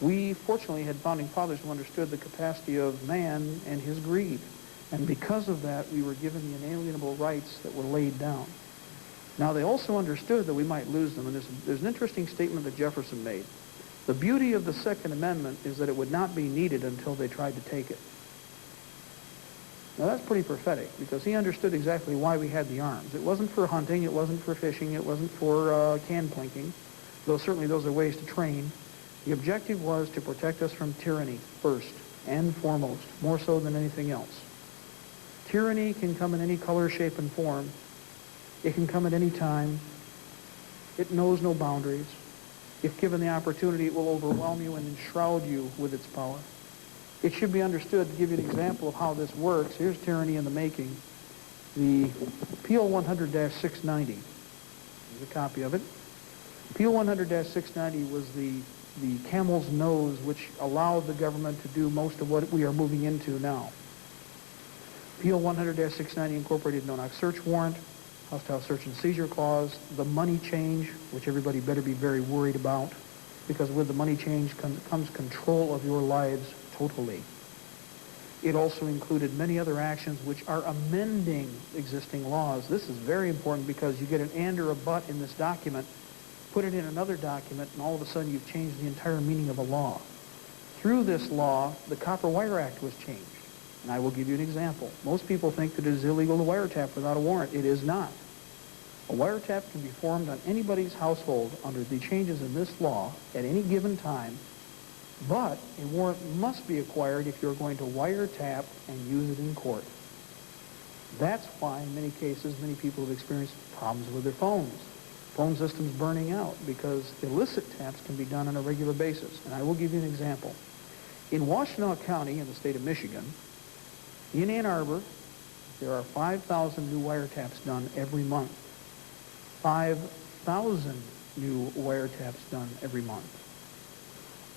We, fortunately, had founding fathers who understood the capacity of man and his greed. And because of that, we were given the inalienable rights that were laid down. Now, they also understood that we might lose them, and there's an interesting statement that Jefferson made. The beauty of the Second Amendment is that it would not be needed until they tried to take it. Now, that's pretty prophetic, because he understood exactly why we had the arms. It wasn't for hunting, it wasn't for fishing, it wasn't for can plinking, though certainly those are ways to train. The objective was to protect us from tyranny first and foremost, more so than anything else. Tyranny can come in any color, shape, and form. It can come at any time. It knows no boundaries. If given the opportunity, it will overwhelm you and enshroud you with its power. It should be understood, to give you an example of how this works, here's tyranny in the making. The PL 100-690, here's a copy of it. PL 100-690 was the camel's nose which allowed the government to do most of what we are moving into now. PL 100-690 incorporated no-knock search warrant, hostile search and seizure clause, the money change, which everybody better be very worried about, because with the money change comes control of your lives totally. It also included many other actions which are amending existing laws. This is very important because you get an and or a but in this document, put it in another document, and all of a sudden you've changed the entire meaning of a law. Through this law, the Copper Wire Act was changed. And I will give you an example. Most people think that it is illegal to wiretap without a warrant. It is not. A wiretap can be formed on anybody's household under the changes in this law at any given time, but a warrant must be acquired if you're going to wiretap and use it in court. That's why in many cases many people have experienced problems with their phones. Phone systems burning out because illicit taps can be done on a regular basis. And I will give you an example. In Washtenaw County in the state of Michigan, in Ann Arbor, there are 5,000 new wiretaps done every month. 5,000 new wiretaps done every month.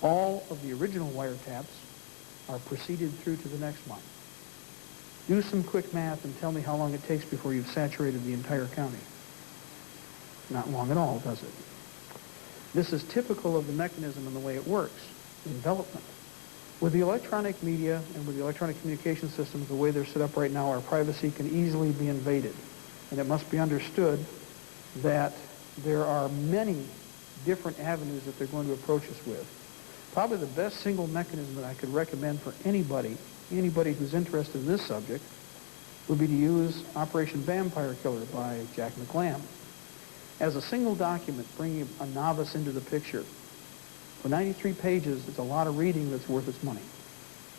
All of the original wiretaps are proceeded through to the next month. Do some quick math and tell me how long it takes before you've saturated the entire county. Not long at all, does it? This is typical of the mechanism and the way it works, envelopment. With the electronic media and with the electronic communication systems, the way they're set up right now, our privacy can easily be invaded. And it must be understood that there are many different avenues that they're going to approach us with. Probably the best single mechanism that I could recommend for anybody who's interested in this subject, would be to use Operation Vampire Killer by Jack McLam. As a single document, bringing a novice into the picture. For 93 pages, it's a lot of reading that's worth its money.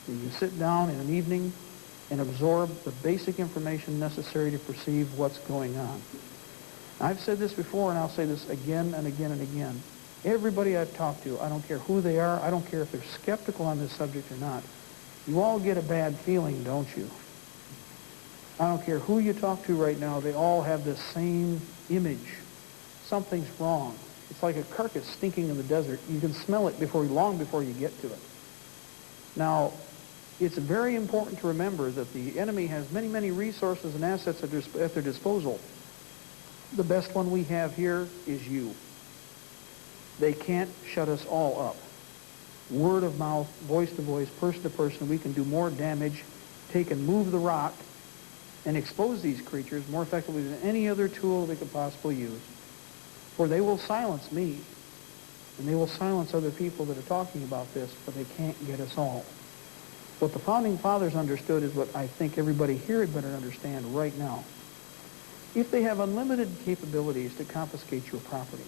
You can sit down in an evening and absorb the basic information necessary to perceive what's going on. I've said this before, and I'll say this again and again and again. Everybody I've talked to, I don't care who they are, I don't care if they're skeptical on this subject or not, you all get a bad feeling, don't you? I don't care who you talk to right now, they all have this same image. Something's wrong. It's like a carcass stinking in the desert. You can smell it long before you get to it. Now, it's very important to remember that the enemy has many, many resources and assets at their disposal. The best one we have here is you. They can't shut us all up. Word of mouth, voice to voice, person to person, we can do more damage, take and move the rock, and expose these creatures more effectively than any other tool they could possibly use. For they will silence me, and they will silence other people that are talking about this, but they can't get us all. What the Founding Fathers understood is what I think everybody here had better understand right now. If they have unlimited capabilities to confiscate your property,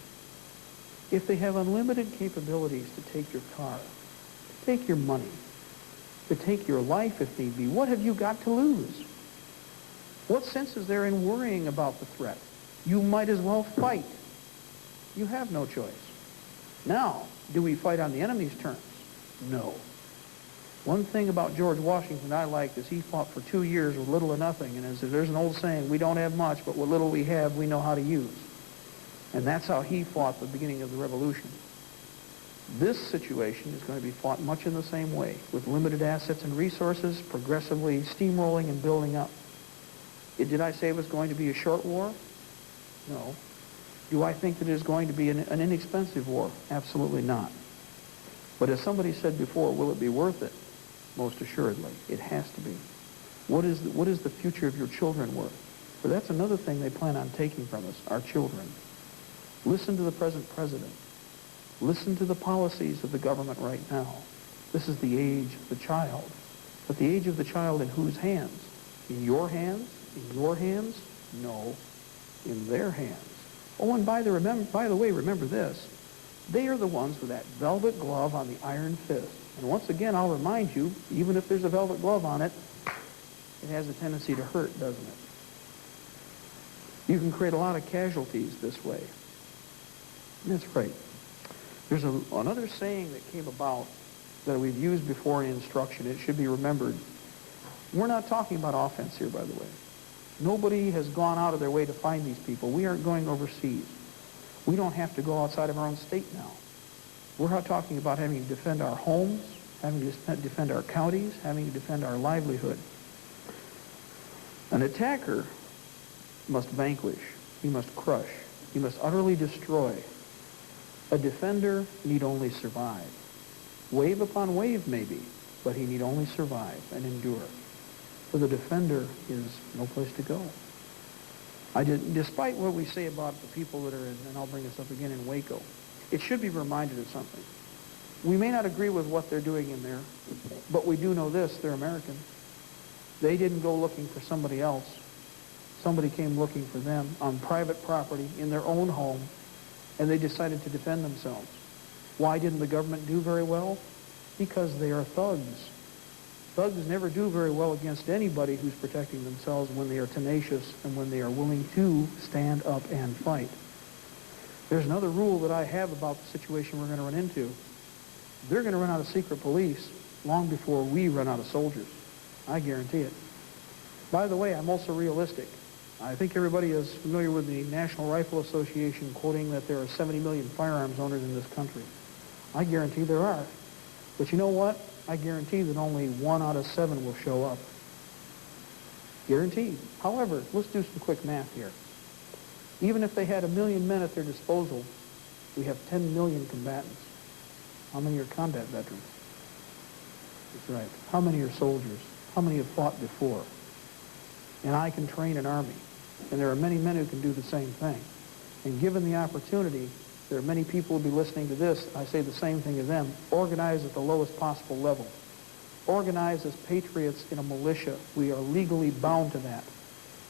if they have unlimited capabilities to take your car, to take your money, to take your life if need be, what have you got to lose? What sense is there in worrying about the threat? You might as well fight. You have no choice. Now, do we fight on the enemy's terms? No. One thing about George Washington I liked is he fought for 2 years with little or nothing. And as there's an old saying, we don't have much, but what little we have, we know how to use. And that's how he fought the beginning of the Revolution. This situation is going to be fought much in the same way, with limited assets and resources, progressively steamrolling and building up. Did I say it was going to be a short war? No. Do I think that it is going to be an inexpensive war? Absolutely not. But as somebody said before, will it be worth it? Most assuredly. It has to be. What is the future of your children worth? For that's another thing they plan on taking from us, our children. Listen to the present president. Listen to the policies of the government right now. This is the age of the child. But the age of the child in whose hands? In your hands? In your hands? No. In their hands. Oh, and by the way, remember this. They are the ones with that velvet glove on the iron fist. And once again, I'll remind you, even if there's a velvet glove on it, it has a tendency to hurt, doesn't it? You can create a lot of casualties this way. That's right. There's another saying that came about that we've used before in instruction. It should be remembered. We're not talking about offense here, by the way. Nobody has gone out of their way to find these people. We aren't going overseas. We don't have to go outside of our own state now. We're not talking about having to defend our homes, having to defend our counties, having to defend our livelihood. An attacker must vanquish. He must crush. He must utterly destroy. A defender need only survive. Wave upon wave, maybe, but he need only survive and endure. For the defender is no place to go. Despite what we say about the people that are in, and I'll bring this up again, in Waco, it should be reminded of something. We may not agree with what they're doing in there, but we do know this, they're American. They didn't go looking for somebody else. Somebody came looking for them on private property in their own home, and they decided to defend themselves. Why didn't the government do very well? Because they are thugs. Thugs never do very well against anybody who's protecting themselves when they are tenacious and when they are willing to stand up and fight. There's another rule that I have about the situation we're going to run into. They're going to run out of secret police long before we run out of soldiers. I guarantee it. By the way, I'm also realistic. I think everybody is familiar with the National Rifle Association quoting that there are 70 million firearms owners in this country. I guarantee there are. But you know what? I guarantee that only 1 out of 7 will show up. Guaranteed. However, let's do some quick math here. Even if they had 1 million men at their disposal, we have 10 million combatants. How many are combat veterans? That's right. How many are soldiers? How many have fought before? And I can train an army. And there are many men who can do the same thing. And given the opportunity, there are many people who will be listening to this. I say the same thing to them. Organize at the lowest possible level. Organize as patriots in a militia. We are legally bound to that.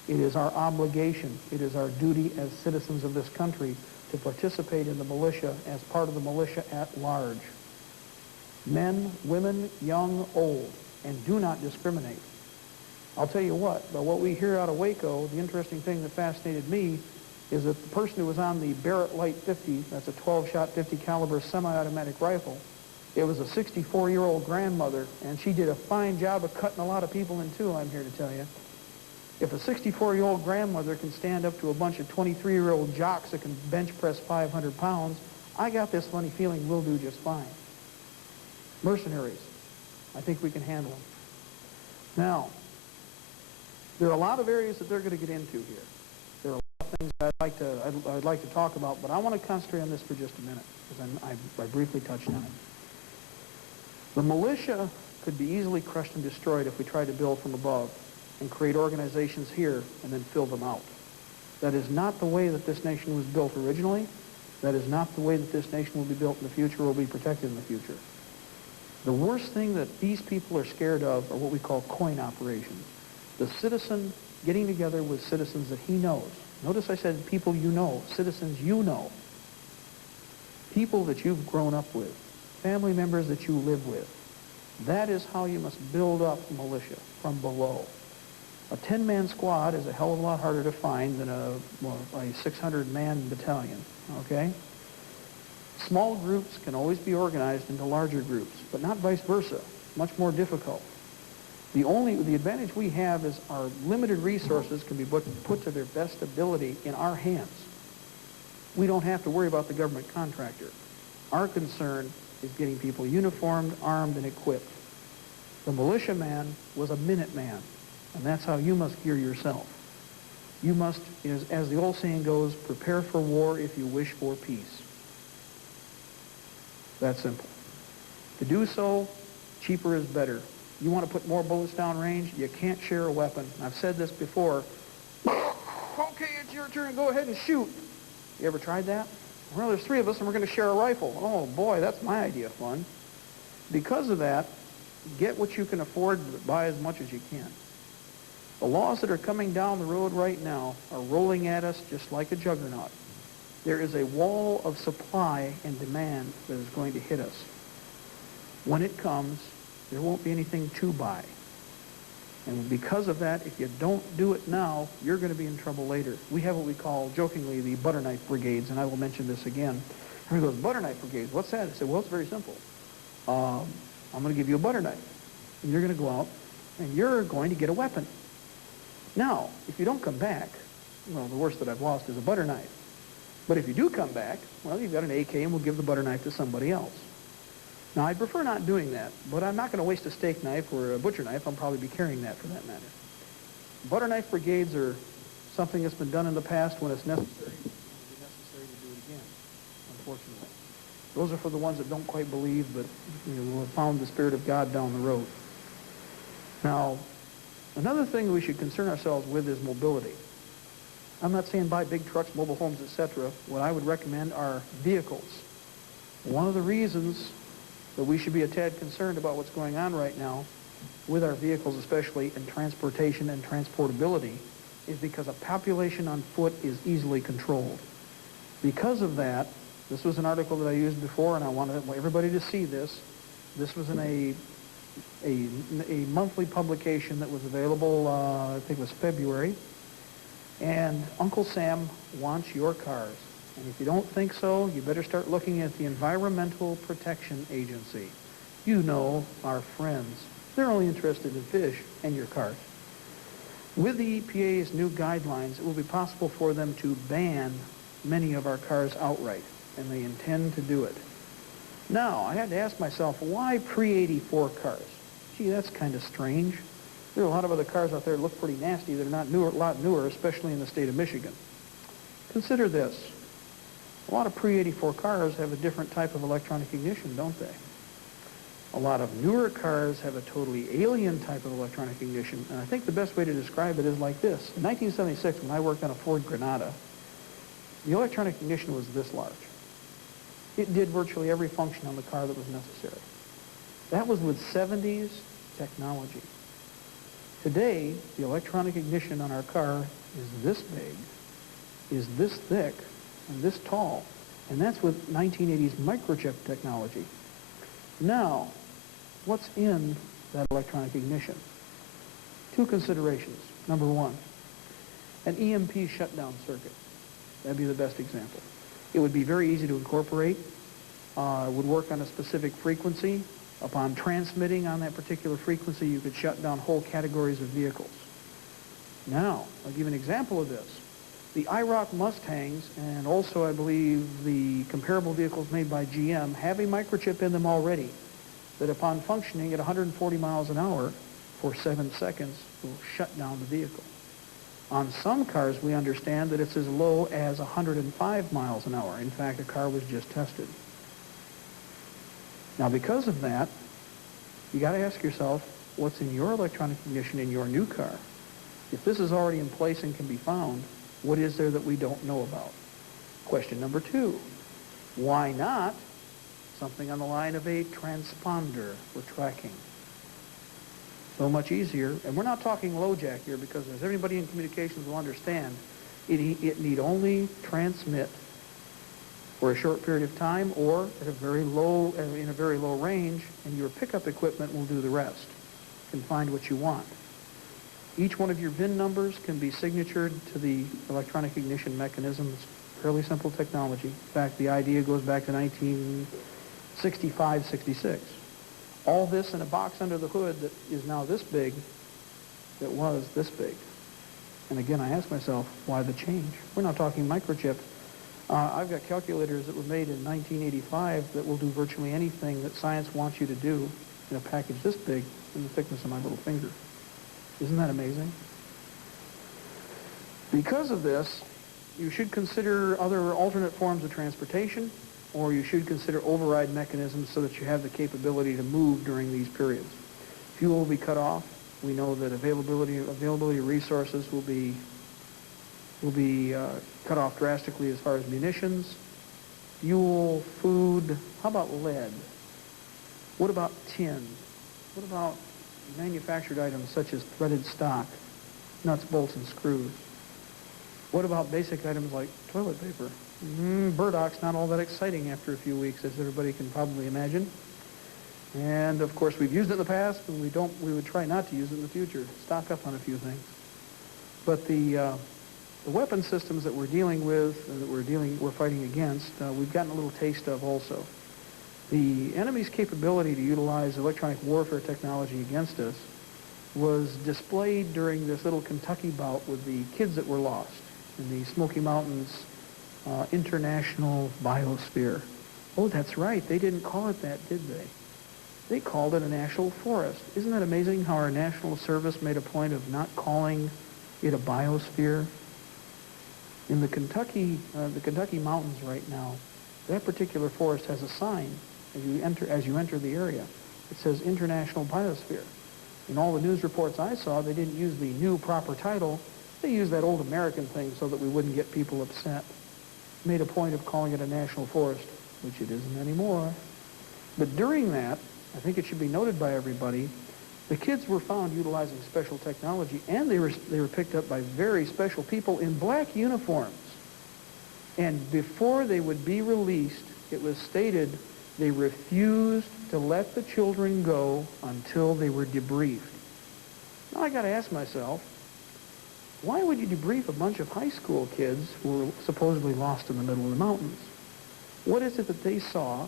It is our obligation. It is our duty as citizens of this country to participate in the militia as part of the militia at large. Men, women, young, old, and do not discriminate. I'll tell you what, by what we hear out of Waco, the interesting thing that fascinated me is that the person who was on the Barrett Light 50, that's a 12-shot 50 caliber semi-automatic rifle, it was a 64-year-old grandmother, and she did a fine job of cutting a lot of people in two, I'm here to tell you. If a 64-year-old grandmother can stand up to a bunch of 23-year-old jocks that can bench press 500 pounds, I got this funny feeling we'll do just fine. Mercenaries, I think we can handle them. Now, there are a lot of areas that they're going to get into here. There are a lot of things that I'd like to talk about, but I want to concentrate on this for just a minute, because I briefly touched on it. The militia could be easily crushed and destroyed if we tried to build from above and create organizations here and then fill them out. That is not the way that this nation was built originally. That is not the way that this nation will be built in the future or will be protected in the future. The worst thing that these people are scared of are what we call coin operations. The citizen getting together with citizens that he knows. Notice I said people you know, citizens you know. People that you've grown up with, family members that you live with. That is how you must build up militia, from below. A 10-man squad is a hell of a lot harder to find than a 600-man battalion, okay? Small groups can always be organized into larger groups, but not vice versa. Much more difficult. The advantage we have is our limited resources can be put to their best ability in our hands. We don't have to worry about the government contractor. Our concern is getting people uniformed, armed, and equipped. The militiaman was a Minuteman, and that's how you must gear yourself. You must, as the old saying goes, prepare for war if you wish for peace. That simple. To do so, cheaper is better. You want to put more bullets down range, you can't share a weapon. I've said this before. Okay, it's your turn. Go ahead and shoot. You ever tried that? Well, there's 3 of us and we're going to share a rifle. Oh, boy, that's my idea of fun. Because of that, get what you can afford, but buy as much as you can. The laws that are coming down the road right now are rolling at us just like a juggernaut. There is a wall of supply and demand that is going to hit us. When it comes, there won't be anything to buy. And because of that, if you don't do it now, you're going to be in trouble later. We have what we call, jokingly, the butter knife brigades, and I will mention this again. Everybody goes, butter knife brigades, what's that? I said, well, it's very simple. I'm going to give you a butter knife. And you're going to go out, and you're going to get a weapon. Now, if you don't come back, well, the worst that I've lost is a butter knife. But if you do come back, well, you've got an AK, and we'll give the butter knife to somebody else. Now, I'd prefer not doing that, but I'm not going to waste a steak knife or a butcher knife. I'll probably be carrying that for that matter. Butter knife brigades are something that's been done in the past when it's necessary. It will be necessary to do it again, unfortunately. Those are for the ones that don't quite believe, but will have found the Spirit of God down the road. Now, another thing we should concern ourselves with is mobility. I'm not saying buy big trucks, mobile homes, etc. What I would recommend are vehicles. One of the reasons that we should be a tad concerned about what's going on right now with our vehicles, especially in transportation and transportability, is because a population on foot is easily controlled. Because of that, this was an article that I used before, and I wanted everybody to see this. This was in a monthly publication that was available, I think it was February, and Uncle Sam wants your cars. And if you don't think so, you better start looking at the Environmental Protection Agency. You know, our friends. They're only interested in fish and your cars. With the EPA's new guidelines, it will be possible for them to ban many of our cars outright, and they intend to do it. Now, I had to ask myself, why pre-84 cars? Gee, that's kind of strange. There are a lot of other cars out there that look pretty nasty that are not newer, a lot newer, especially in the state of Michigan. Consider this. A lot of pre-84 cars have a different type of electronic ignition, don't they? A lot of newer cars have a totally alien type of electronic ignition, and I think the best way to describe it is like this. In 1976, when I worked on a Ford Granada, the electronic ignition was this large. It did virtually every function on the car that was necessary. That was with 70s technology. Today, the electronic ignition on our car is this big, is this thick, and this tall, and that's with 1980s microchip technology. Now, what's in that electronic ignition? Two considerations. Number one, an EMP shutdown circuit. That'd be the best example. It would be very easy to incorporate. It would work on a specific frequency. Upon transmitting on that particular frequency, you could shut down whole categories of vehicles. Now, I'll give you an example of this. The IROC Mustangs, and also I believe the comparable vehicles made by GM, have a microchip in them already that upon functioning at 140 miles an hour for 7 seconds will shut down the vehicle. On some cars, we understand that it's as low as 105 miles an hour. In fact, a car was just tested. Now, because of that, you got to ask yourself, what's in your electronic ignition in your new car? If this is already in place and can be found, what is there that we don't know about? Question number two, why not something on the line of a transponder for tracking? So much easier, and we're not talking low jack here because as everybody in communications will understand, it need only transmit for a short period of time or at a very low, in a very low range, and your pickup equipment will do the rest. You can find what you want. Each one of your VIN numbers can be signatured to the electronic ignition mechanism. It's fairly simple technology. In fact, the idea goes back to 1965, 66. All this in a box under the hood that is now this big, that was this big. And again, I ask myself, why the change? We're not talking microchip. I've got calculators that were made in 1985 that will do virtually anything that science wants you to do in a package this big in the thickness of my little finger. Isn't that amazing? Because of this, you should consider other alternate forms of transportation, or you should consider override mechanisms so that you have the capability to move during these periods. Fuel will be cut off. We know that availability of resources will be cut off drastically as far as munitions, fuel, food. How about lead? What about tin? What about manufactured items such as threaded stock, nuts, bolts, and screws? What about basic items like toilet paper? Burdoc's not all that exciting after a few weeks, as everybody can probably imagine. And of course, we've used it in the past, and we would try not to use it in the future. Stock up on a few things. But the weapon systems that we're dealing with, that we're fighting against, we've gotten a little taste of also. The enemy's capability to utilize electronic warfare technology against us was displayed during this little Kentucky bout with the kids that were lost in the Smoky Mountains International Biosphere. Oh, that's right. They didn't call it that, did they? They called it a national forest. Isn't that amazing how our national service made a point of not calling it a biosphere? In the Kentucky mountains right now, that particular forest has a sign as you enter the area. It says International Biosphere. In all the news reports I saw, they didn't use the new proper title. They used that old American thing so that we wouldn't get people upset. Made a point of calling it a national forest, which it isn't anymore. But during that, I think it should be noted by everybody, the kids were found utilizing special technology, and they were picked up by very special people in black uniforms. And before they would be released, it was stated they refused to let the children go until they were debriefed. Now I got to ask myself, why would you debrief a bunch of high school kids who were supposedly lost in the middle of the mountains? What is it that they saw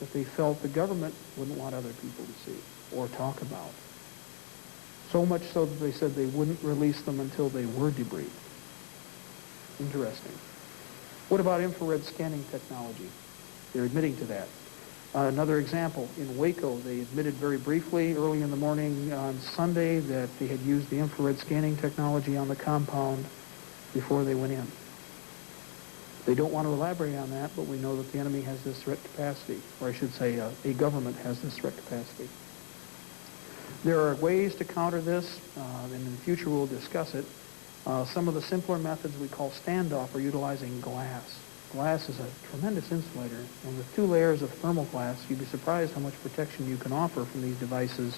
that they felt the government wouldn't want other people to see or talk about? So much so that they said they wouldn't release them until they were debriefed. Interesting. What about infrared scanning technology? They're admitting to that. Another example, in Waco, they admitted very briefly early in the morning on Sunday that they had used the infrared scanning technology on the compound before they went in. They don't want to elaborate on that, but we know that the enemy has this threat capacity, or I should say a government has this threat capacity. There are ways to counter this, and in the future we'll discuss it. Some of the simpler methods we call standoff are utilizing glass. Glass is a tremendous insulator, and with 2 layers of thermal glass, you'd be surprised how much protection you can offer from these devices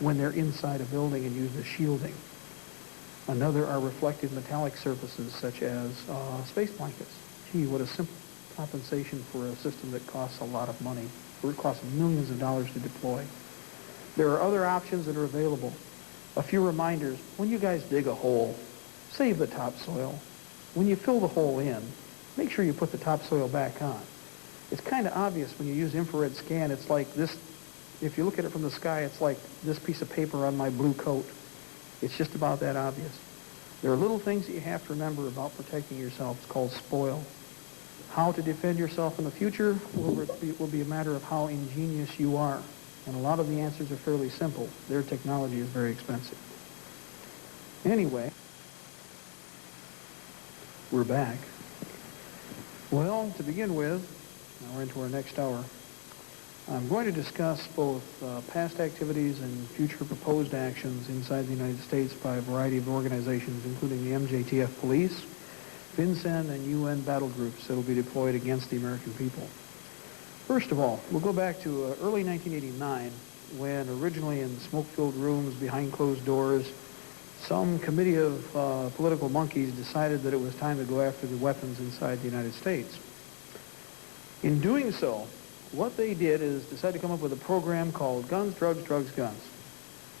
when they're inside a building and used as shielding. Another are reflective metallic surfaces such as space blankets. Gee, what a simple compensation for a system that costs a lot of money, or it costs millions of dollars to deploy. There are other options that are available. A few reminders: when you guys dig a hole, save the topsoil. When you fill the hole in, make sure you put the topsoil back on. It's kind of obvious when you use infrared scan. It's like this. If you look at it from the sky, it's like this piece of paper on my blue coat. It's just about that obvious. There are little things that you have to remember about protecting yourself. It's called spoil. How to defend yourself in the future will be a matter of how ingenious you are. And a lot of the answers are fairly simple. Their technology is very expensive. Anyway, we're back. Well, to begin with, now we're into our next hour, I'm going to discuss both past activities and future proposed actions inside the United States by a variety of organizations, including the MJTF Police, FinCEN, and UN battle groups that will be deployed against the American people. First of all, we'll go back to early 1989, when originally in smoke-filled rooms behind closed doors, some committee of political monkeys decided that it was time to go after the weapons inside the United States. In doing so, what they did is decide to come up with a program called Guns, Drugs, Drugs, Guns.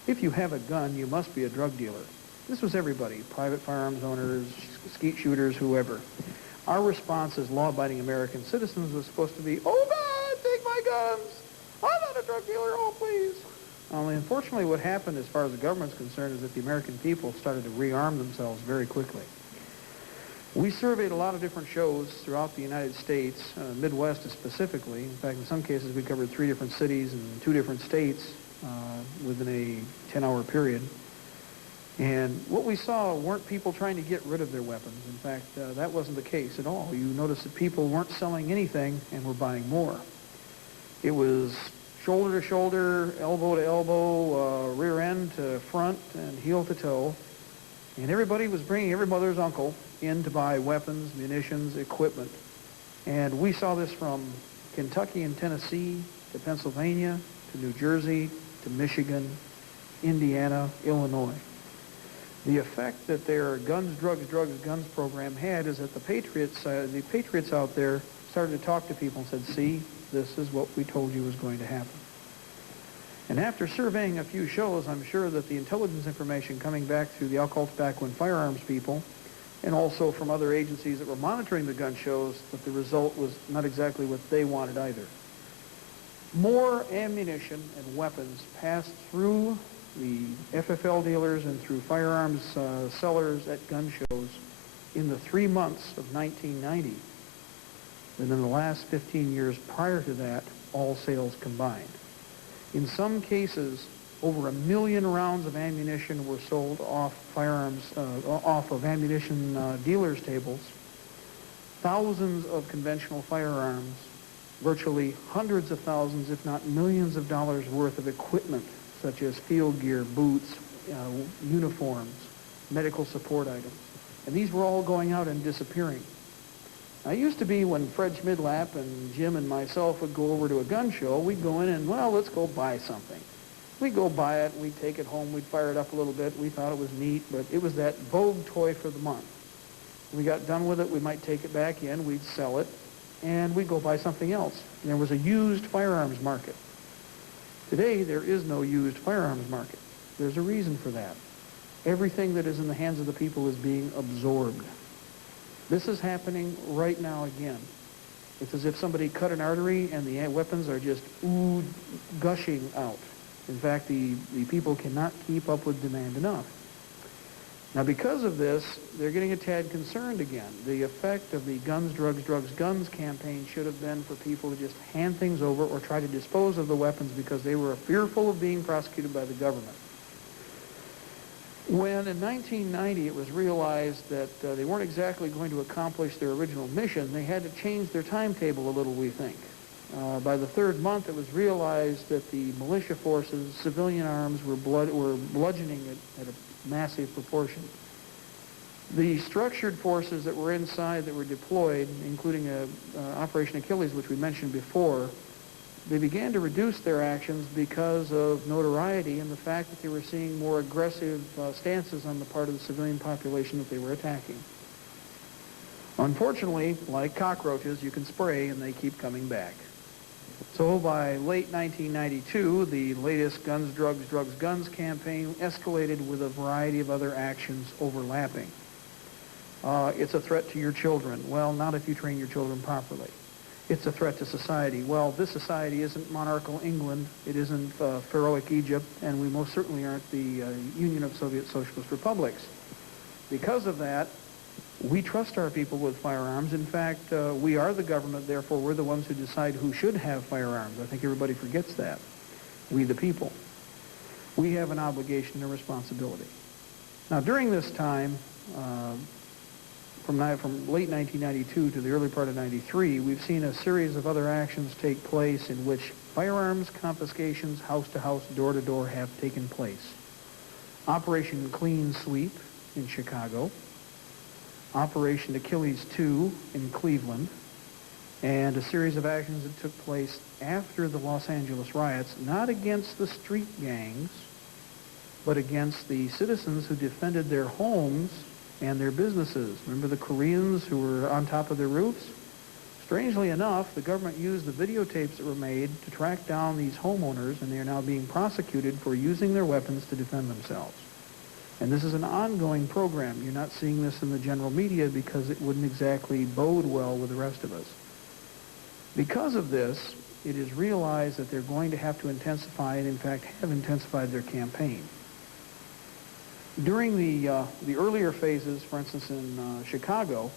If you have a gun, you must be a drug dealer. This was everybody: private firearms owners, skeet shooters, whoever. Our response as law-abiding American citizens was supposed to be, "Oh God, take my guns! I'm not a drug dealer, oh please!" Only unfortunately what happened as far as the government's concerned is that the American people started to rearm themselves very quickly. We surveyed a lot of different shows throughout the United States, Midwest specifically. In fact, in some cases we covered 3 different cities and 2 different states within a 10-hour period. And what we saw weren't people trying to get rid of their weapons. In fact, that wasn't the case at all. You notice that people weren't selling anything and were buying more. It was shoulder to shoulder, elbow to elbow, rear end to front, and heel to toe. And everybody was bringing every mother's uncle in to buy weapons, munitions, equipment. And we saw this from Kentucky and Tennessee to Pennsylvania to New Jersey to Michigan, Indiana, Illinois. The effect that their Guns, Drugs, Drugs, Guns program had is that the patriots out there started to talk to people and said, "See, this is what we told you was going to happen." And after surveying a few shows, I'm sure that the intelligence information coming back through the Alcohol, Tobacco, and Firearms people, and also from other agencies that were monitoring the gun shows, that the result was not exactly what they wanted either. More ammunition and weapons passed through the FFL dealers and through firearms sellers at gun shows in the 3 months of 1990 than in the last 15 years prior to that, all sales combined. In some cases, over 1 million rounds of ammunition were sold off off of ammunition dealers' tables. Thousands of conventional firearms, virtually hundreds of thousands, if not millions of dollars worth of equipment, such as field gear, boots, uniforms, medical support items. And these were all going out and disappearing. Now, it used to be when Fred Schmidlap and Jim and myself would go over to a gun show, we'd go in and, well, let's go buy something. We'd go buy it, we'd take it home, we'd fire it up a little bit. We thought it was neat, but it was that vogue toy for the month. When we got done with it, we might take it back in, we'd sell it, and we'd go buy something else. And there was a used firearms market. Today, there is no used firearms market. There's a reason for that. Everything that is in the hands of the people is being absorbed. This is happening right now again. It's as if somebody cut an artery and the weapons are just gushing out. In fact, the people cannot keep up with demand enough. Now, because of this, they're getting a tad concerned again. The effect of the Guns, Drugs, Drugs, Guns campaign should have been for people to just hand things over or try to dispose of the weapons because they were fearful of being prosecuted by the government. When in 1990 it was realized that they weren't exactly going to accomplish their original mission, they had to change their timetable a little, we think. By the third month, it was realized that the militia forces, civilian arms, were bludgeoning it at a massive proportion. The structured forces that were inside that were deployed, including Operation Achilles, which we mentioned before, they began to reduce their actions because of notoriety and the fact that they were seeing more aggressive stances on the part of the civilian population that they were attacking. Unfortunately, like cockroaches, you can spray and they keep coming back. So by late 1992, the latest Guns, Drugs, Drugs, Guns campaign escalated with a variety of other actions overlapping. It's a threat to your children. Well, not if you train your children properly. It's a threat to society. Well, this society isn't monarchical England, it isn't pharaohic Egypt, and we most certainly aren't the Union of Soviet Socialist Republics. Because of that, we trust our people with firearms. In fact, we are the government, therefore we're the ones who decide who should have firearms. I think everybody forgets that. We the people. We have an obligation and a responsibility. Now, during this time, from late 1992 to the early part of 93, we've seen a series of other actions take place in which firearms confiscations, house to house, door to door, have taken place. Operation Clean Sweep in Chicago, Operation Achilles 2 in Cleveland, and a series of actions that took place after the Los Angeles riots, not against the street gangs, but against the citizens who defended their homes and their businesses. Remember the Koreans who were on top of their roofs? Strangely enough, the government used the videotapes that were made to track down these homeowners, and they are now being prosecuted for using their weapons to defend themselves. And this is an ongoing program. You're not seeing this in the general media because it wouldn't exactly bode well with the rest of us. Because of this, it is realized that they're going to have to intensify, and in fact have intensified their campaign. During the earlier phases, for instance in Chicago,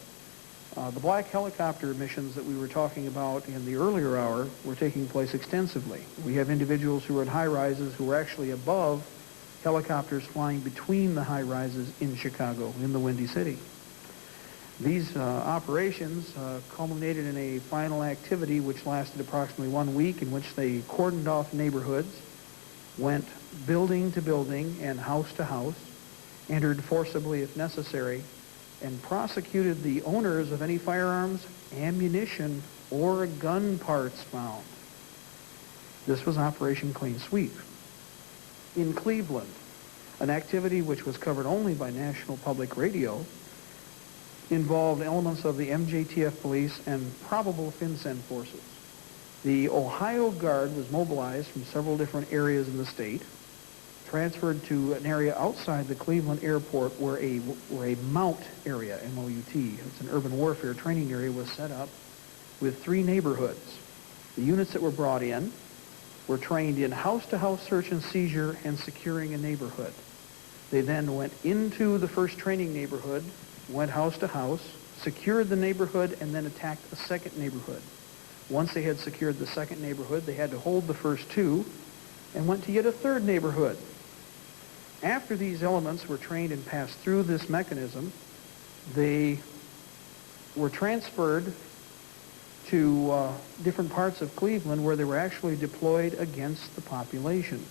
the black helicopter missions that we were talking about in the earlier hour were taking place extensively. We have individuals who are at high-rises who are actually above helicopters flying between the high-rises in Chicago, in the Windy City. These operations culminated in a final activity which lasted approximately 1 week, in which they cordoned off neighborhoods, went building to building and house to house, entered forcibly if necessary, and prosecuted the owners of any firearms, ammunition, or gun parts found. This was Operation Clean Sweep. In Cleveland, an activity which was covered only by National Public Radio involved elements of the MJTF police and probable FinCEN forces. The Ohio Guard was mobilized from several different areas in the state, transferred to an area outside the Cleveland airport where a MOUT area, M-O-U-T, it's an urban warfare training area, was set up with 3 neighborhoods. The units that were brought in were trained in house-to-house search and seizure and securing a neighborhood. They then went into the first training neighborhood, went house to house, secured the neighborhood, and then attacked a second neighborhood. Once they had secured the second neighborhood, they had to hold the first 2 and went to yet a third neighborhood. After these elements were trained and passed through this mechanism, they were transferred to different parts of Cleveland where they were actually deployed against the population.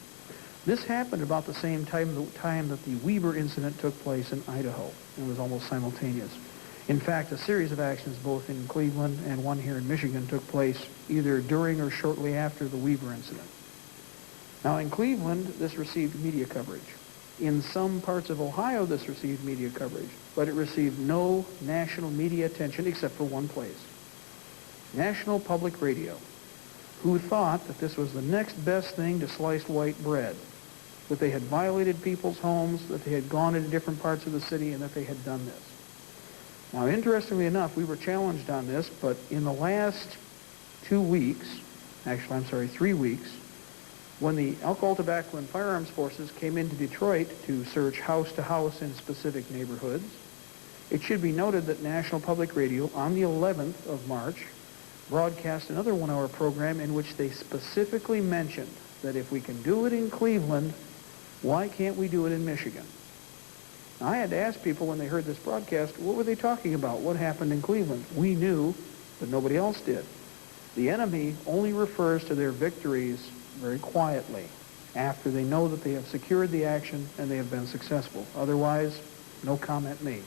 This happened about the same time that the Weber incident took place in Idaho. It was almost simultaneous. In fact, a series of actions both in Cleveland and one here in Michigan took place either during or shortly after the Weber incident. Now in Cleveland, this received media coverage. In some parts of Ohio, this received media coverage, but it received no national media attention except for one place. National Public Radio, who thought that this was the next best thing to sliced white bread, that they had violated people's homes, that they had gone into different parts of the city, and that they had done this. Now, interestingly enough, we were challenged on this, but in the last 3 weeks, when the alcohol, tobacco, and firearms forces came into Detroit to search house to house in specific neighborhoods, it should be noted that National Public Radio, on the 11th of March, broadcast another 1-hour program in which they specifically mentioned that if we can do it in Cleveland, why can't we do it in Michigan? I had to ask people when they heard this broadcast, what were they talking about? What happened in Cleveland? We knew, but nobody else did. The enemy only refers to their victories very quietly after they know that they have secured the action and they have been successful. Otherwise, no comment made.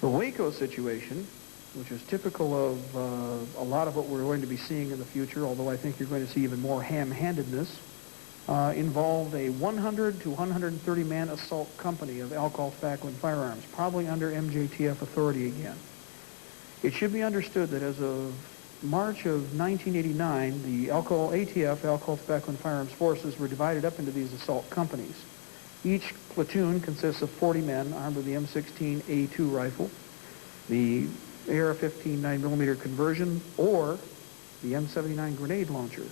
The Waco situation, which is typical of a lot of what we're going to be seeing in the future, although I think you're going to see even more ham-handedness, involved a 100 to 130-man assault company of alcohol, tobacco, and firearms, probably under MJTF authority again. It should be understood that as of March of 1989, the ATF, Alcohol, Tobacco, and Firearms Forces, were divided up into these assault companies. Each platoon consists of 40 men armed with the M16A2 rifle, the AR-15 9mm conversion, or the M79 grenade launcher.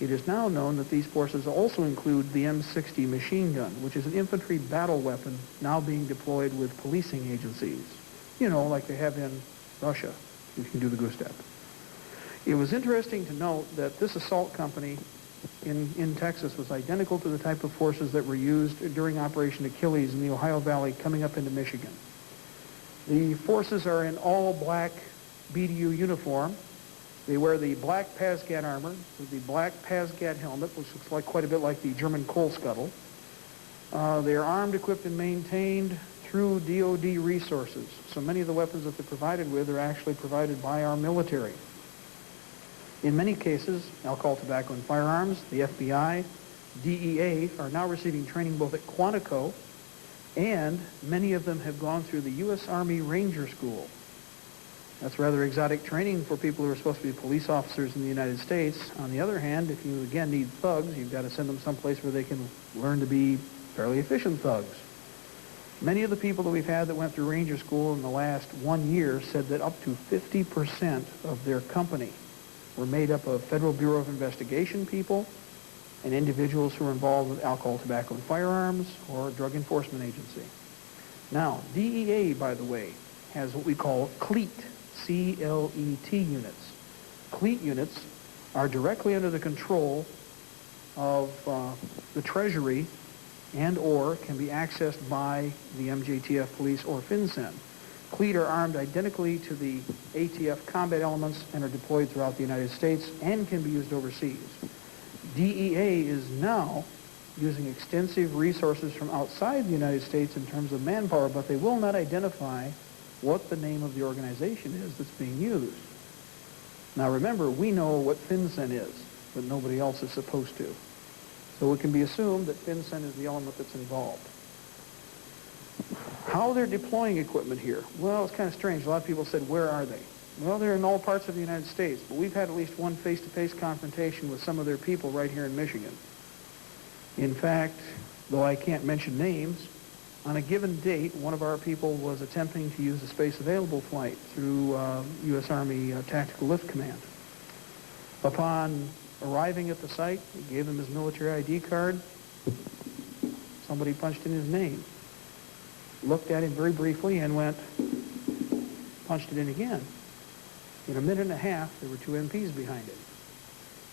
It is now known that these forces also include the M60 machine gun, which is an infantry battle weapon now being deployed with policing agencies. You know, like they have in Russia, you can do the goose step. It was interesting to note that this assault company in Texas was identical to the type of forces that were used during Operation Achilles in the Ohio Valley coming up into Michigan. The forces are in all black BDU uniform. They wear the black Pazgat armor with the black Pazgat helmet, which looks like quite a bit like the German coal scuttle. They are armed, equipped, and maintained through DOD resources. So many of the weapons that they're provided with are actually provided by our military. In many cases, alcohol, tobacco, and firearms, the FBI, DEA are now receiving training both at Quantico, and many of them have gone through the U.S. Army Ranger School. That's rather exotic training for people who are supposed to be police officers in the United States. On the other hand, if you again need thugs, you've got to send them someplace where they can learn to be fairly efficient thugs. Many of the people that we've had that went through Ranger School in the last 1 year said that up to 50% of their company were made up of Federal Bureau of Investigation people and individuals who are involved with alcohol, tobacco, and firearms or drug enforcement agency. Now, DEA, by the way, has what we call CLEAT, C-L-E-T units. CLEAT units are directly under the control of the Treasury and or can be accessed by the MJTF police or FinCEN. CLEAT are armed identically to the ATF combat elements and are deployed throughout the United States and can be used overseas. DEA is now using extensive resources from outside the United States in terms of manpower, but they will not identify what the name of the organization is that's being used. Now remember, we know what FinCEN is, but nobody else is supposed to. So it can be assumed that FinCEN is the element that's involved. How they're deploying equipment here? Well, it's kind of strange. A lot of people said, where are they? Well, they're in all parts of the United States, but we've had at least one face-to-face confrontation with some of their people right here in Michigan. In fact, though I can't mention names, on a given date, one of our people was attempting to use a space available flight through U.S. Army Tactical Lift Command. Upon arriving at the site, he gave him his military ID card. Somebody punched in his name. Looked at him very briefly and punched it in again. In a minute and a half, there were two MPs behind it.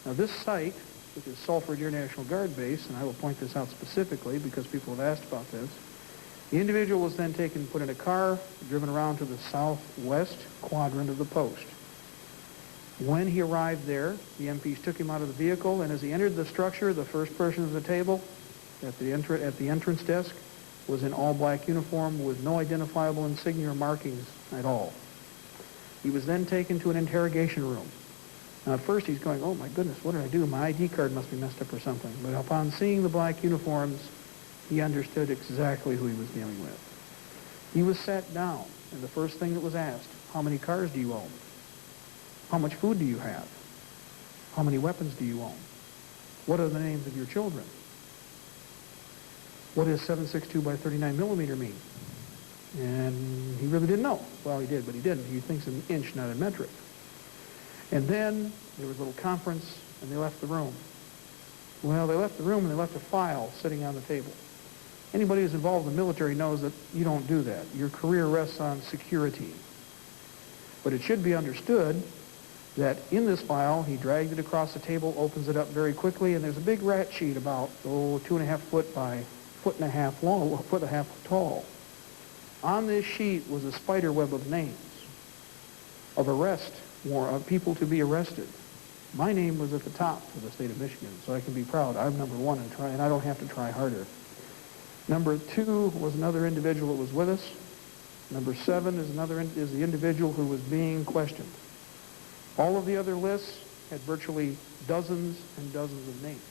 Now this site, which is Salford Air National Guard Base, and I will point this out specifically because people have asked about this, the individual was then taken and put in a car, driven around to the southwest quadrant of the post. When he arrived there, the MPs took him out of the vehicle, and as he entered the structure, the first person at the table, at the entrance desk, was in all black uniform with no identifiable insignia or markings at all. He was then taken to an interrogation room. Now at first he's going, oh my goodness, what did I do? My ID card must be messed up or something. But upon seeing the black uniforms, he understood exactly who he was dealing with. He was sat down, and the first thing that was asked, how many cars do you own? How much food do you have? How many weapons do you own? What are the names of your children? What does 7.62 by 39 millimeter mean? And he really didn't know. Well, he did, but he didn't. He thinks in inch, not in metric. And then there was a little conference, and they left the room. Well, they left the room, and they left a file sitting on the table. Anybody who's involved in the military knows that you don't do that. Your career rests on security. But it should be understood that in this file, he dragged it across the table, opens it up very quickly, and there's a big rat sheet about, 2.5 foot by 1.5 feet long, 1.5 feet tall. On this sheet was a spider web of names, of of people to be arrested. My name was at the top for the state of Michigan, so I can be proud. I'm number one and I don't have to try harder. Number 2 was another individual that was with us. Number 7 is the individual who was being questioned. All of the other lists had virtually dozens and dozens of names.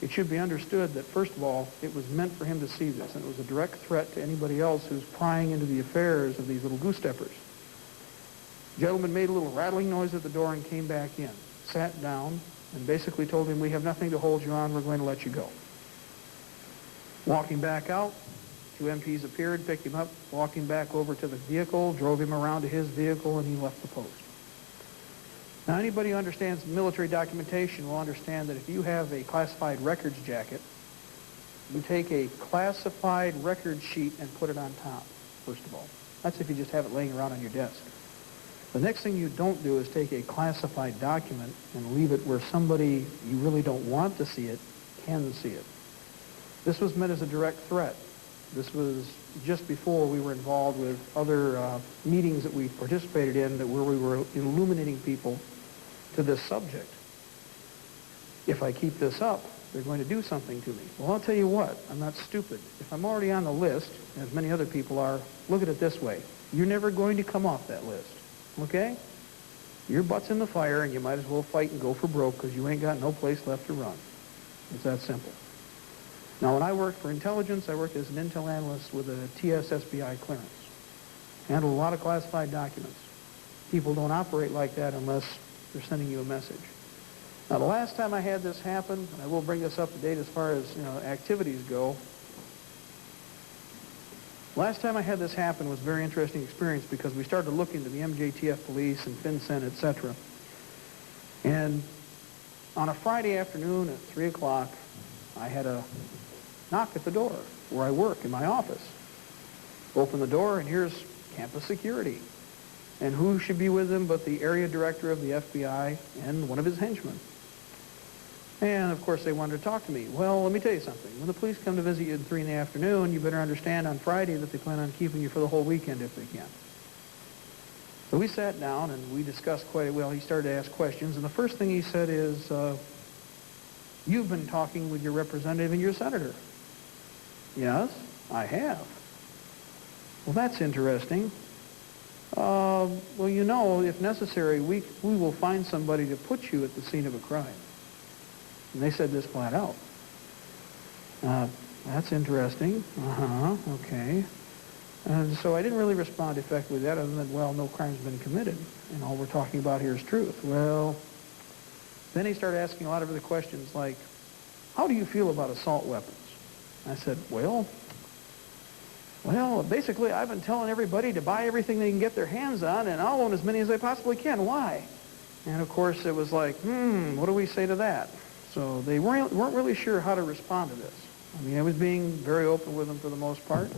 It should be understood that, first of all, it was meant for him to see this, and it was a direct threat to anybody else who's prying into the affairs of these little goose-steppers. The gentleman made a little rattling noise at the door and came back in, sat down, and basically told him, "We have nothing to hold you on. We're going to let you go." Walking back out, 2 MPs appeared, picked him up, walking back over to the vehicle, drove him around to his vehicle, and he left the post. Now, anybody who understands military documentation will understand that if you have a classified records jacket, you take a classified record sheet and put it on top, first of all. That's if you just have it laying around on your desk. The next thing you don't do is take a classified document and leave it where somebody you really don't want to see it can see it. This was meant as a direct threat. This was just before we were involved with other meetings that we participated in where we were illuminating people to this subject. If I keep this up, they're going to do something to me. Well, I'll tell you what, I'm not stupid. If I'm already on the list, as many other people are, look at it this way. You're never going to come off that list, okay? Your butt's in the fire, and you might as well fight and go for broke because you ain't got no place left to run. It's that simple. Now, when I worked for intelligence, I worked as an intel analyst with a THS.VHS.VAULT clearance. Handled a lot of classified documents. People don't operate like that unless they're sending you a message. Now, the last time I had this happen, and I will bring this up to date as far as activities go. Last time I had this happen was a very interesting experience because we started to look into the MJTF police and FinCEN, etc. And on a Friday afternoon at 3 o'clock, I had a knock at the door where I work in my office. Open the door, and here's campus security. And who should be with him but the area director of the FBI and one of his henchmen. And, of course, they wanted to talk to me. Well, let me tell you something. When the police come to visit you at 3 in the afternoon, you better understand on Friday that they plan on keeping you for the whole weekend if they can. So we sat down, and we discussed quite a well. He started to ask questions, and the first thing he said is, "You've been talking with your representative and your senator." "Yes, I have." "Well, that's interesting. Well, if necessary, we will find somebody to put you at the scene of a crime." And they said this flat out. "That's interesting. Okay." And so I didn't really respond effectively to that other than, well, no crime's been committed, and all we're talking about here is truth. Well, then he started asking a lot of other questions like, "How do you feel about assault weapons?" I said, well, basically I've been telling everybody to buy everything they can get their hands on, and I'll own as many as I possibly can. Why? And of course it was like, what do we say to that? So they weren't really sure how to respond to this. I mean, I was being very open with them for the most part.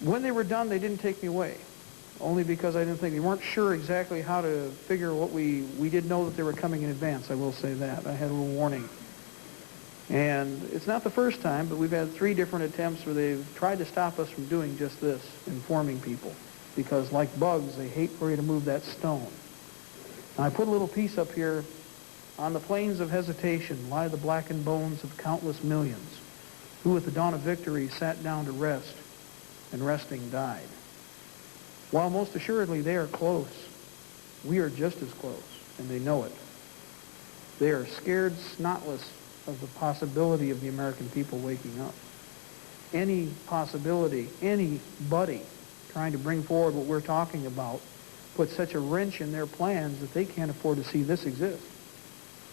When they were done, they didn't take me away, only because I didn't think they weren't sure exactly how to figure what we did know that they were coming in advance. I will say that. I had a little warning. And it's not the first time, but we've had 3 different attempts where they've tried to stop us from doing just this, informing people. Because like bugs, they hate for you to move that stone. Now, I put a little piece up here. On the plains of hesitation lie the blackened bones of countless millions, who at the dawn of victory sat down to rest, and resting died. While most assuredly they are close, we are just as close, and they know it. They are scared snotless of the possibility of the American people waking up. Any possibility, anybody trying to bring forward what we're talking about puts such a wrench in their plans that they can't afford to see this exist.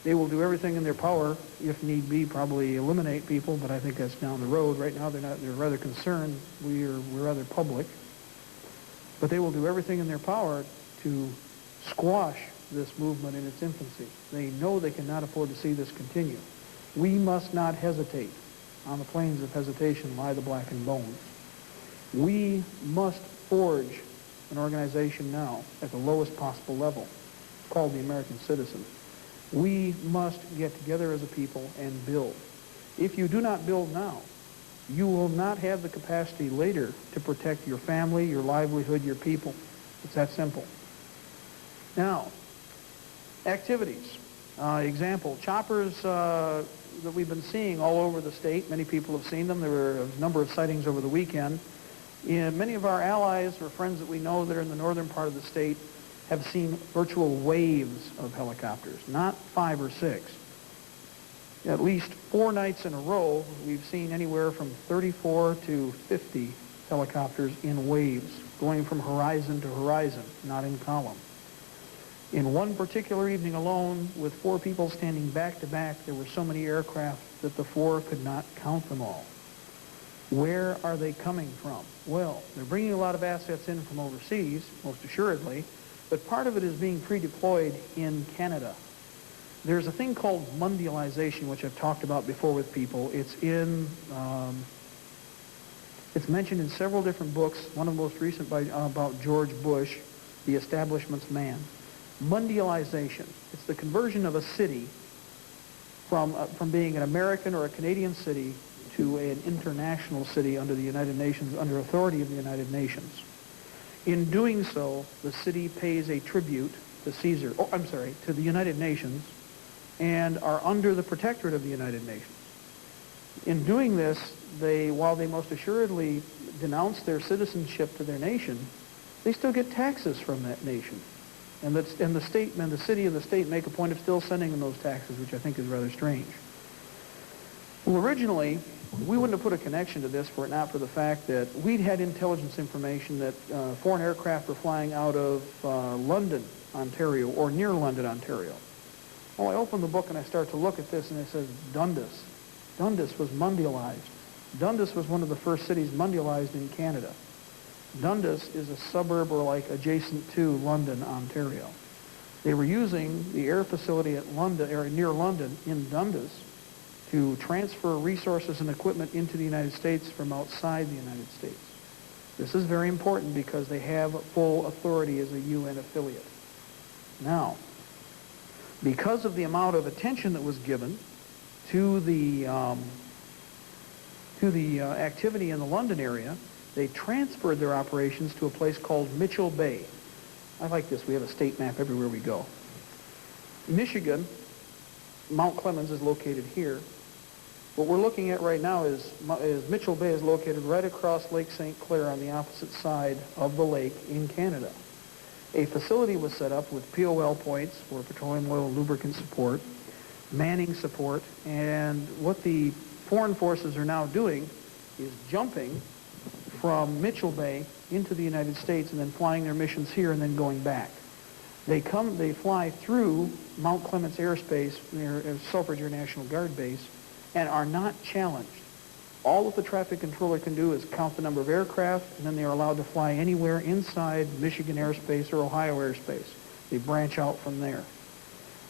They will do everything in their power, if need be, probably eliminate people, but I think that's down the road. Right now they're rather concerned. We're rather public. But they will do everything in their power to squash this movement in its infancy. They know they cannot afford to see this continue. We must not hesitate. On the plains of hesitation lie the blackened bones. We must forge an organization now at the lowest possible level, called the American citizen. We must get together as a people and build. If you do not build now, you will not have the capacity later to protect your family, your livelihood, your people. It's that simple. Now, activities. Example, choppers that we've been seeing all over the state. Many people have seen them. There were a number of sightings over the weekend. Many of our allies or friends that we know that are in the northern part of the state have seen virtual waves of helicopters, not 5 or 6. At least 4 nights in a row, we've seen anywhere from 34 to 50 helicopters in waves, going from horizon to horizon, not in column. In one particular evening alone, with 4 people standing back to back, there were so many aircraft that the 4 could not count them all. Where are they coming from? Well, they're bringing a lot of assets in from overseas, most assuredly, but part of it is being pre-deployed in Canada. There's a thing called mondialization, which I've talked about before with people. It's mentioned in several different books, one of the most recent about George Bush, The Establishment's Man. Mondialization. It's the conversion of a city from being an American or a Canadian city to an international city under the United Nations, under authority of the United Nations. In doing so, the city pays a tribute to to the United Nations, and are under the protectorate of the United Nations. In doing this, while they most assuredly denounce their citizenship to their nation, they still get taxes from that nation. And the state and the city and the state make a point of still sending them those taxes, which I think is rather strange. Well, originally, we wouldn't have put a connection to this were it not for the fact that we'd had intelligence information that foreign aircraft were flying out of London, Ontario, or near London, Ontario. Well, I open the book and I start to look at this, and it says Dundas. Dundas was mondialized. Dundas was one of the first cities mondialized in Canada. Dundas is a suburb or like adjacent to London, Ontario. They were using the air facility at London, or near London, in Dundas, to transfer resources and equipment into the United States from outside the United States. This is very important because they have full authority as a UN affiliate. Now, because of the amount of attention that was given to the activity in the London area, they transferred their operations to a place called Mitchell Bay. I like this. We have a state map everywhere we go. Michigan, Mount Clemens is located here. What we're looking at right now is Mitchell Bay is located right across Lake St. Clair on the opposite side of the lake in Canada. A facility was set up with POL points for petroleum oil and lubricant support, manning support, and what the foreign forces are now doing is jumping from Mitchell Bay into the United States and then flying their missions here and then going back. They fly through Mount Clemens airspace near Selfridge Air National Guard Base and are not challenged. All that the traffic controller can do is count the number of aircraft, and then they are allowed to fly anywhere inside Michigan airspace or Ohio airspace. They branch out from there.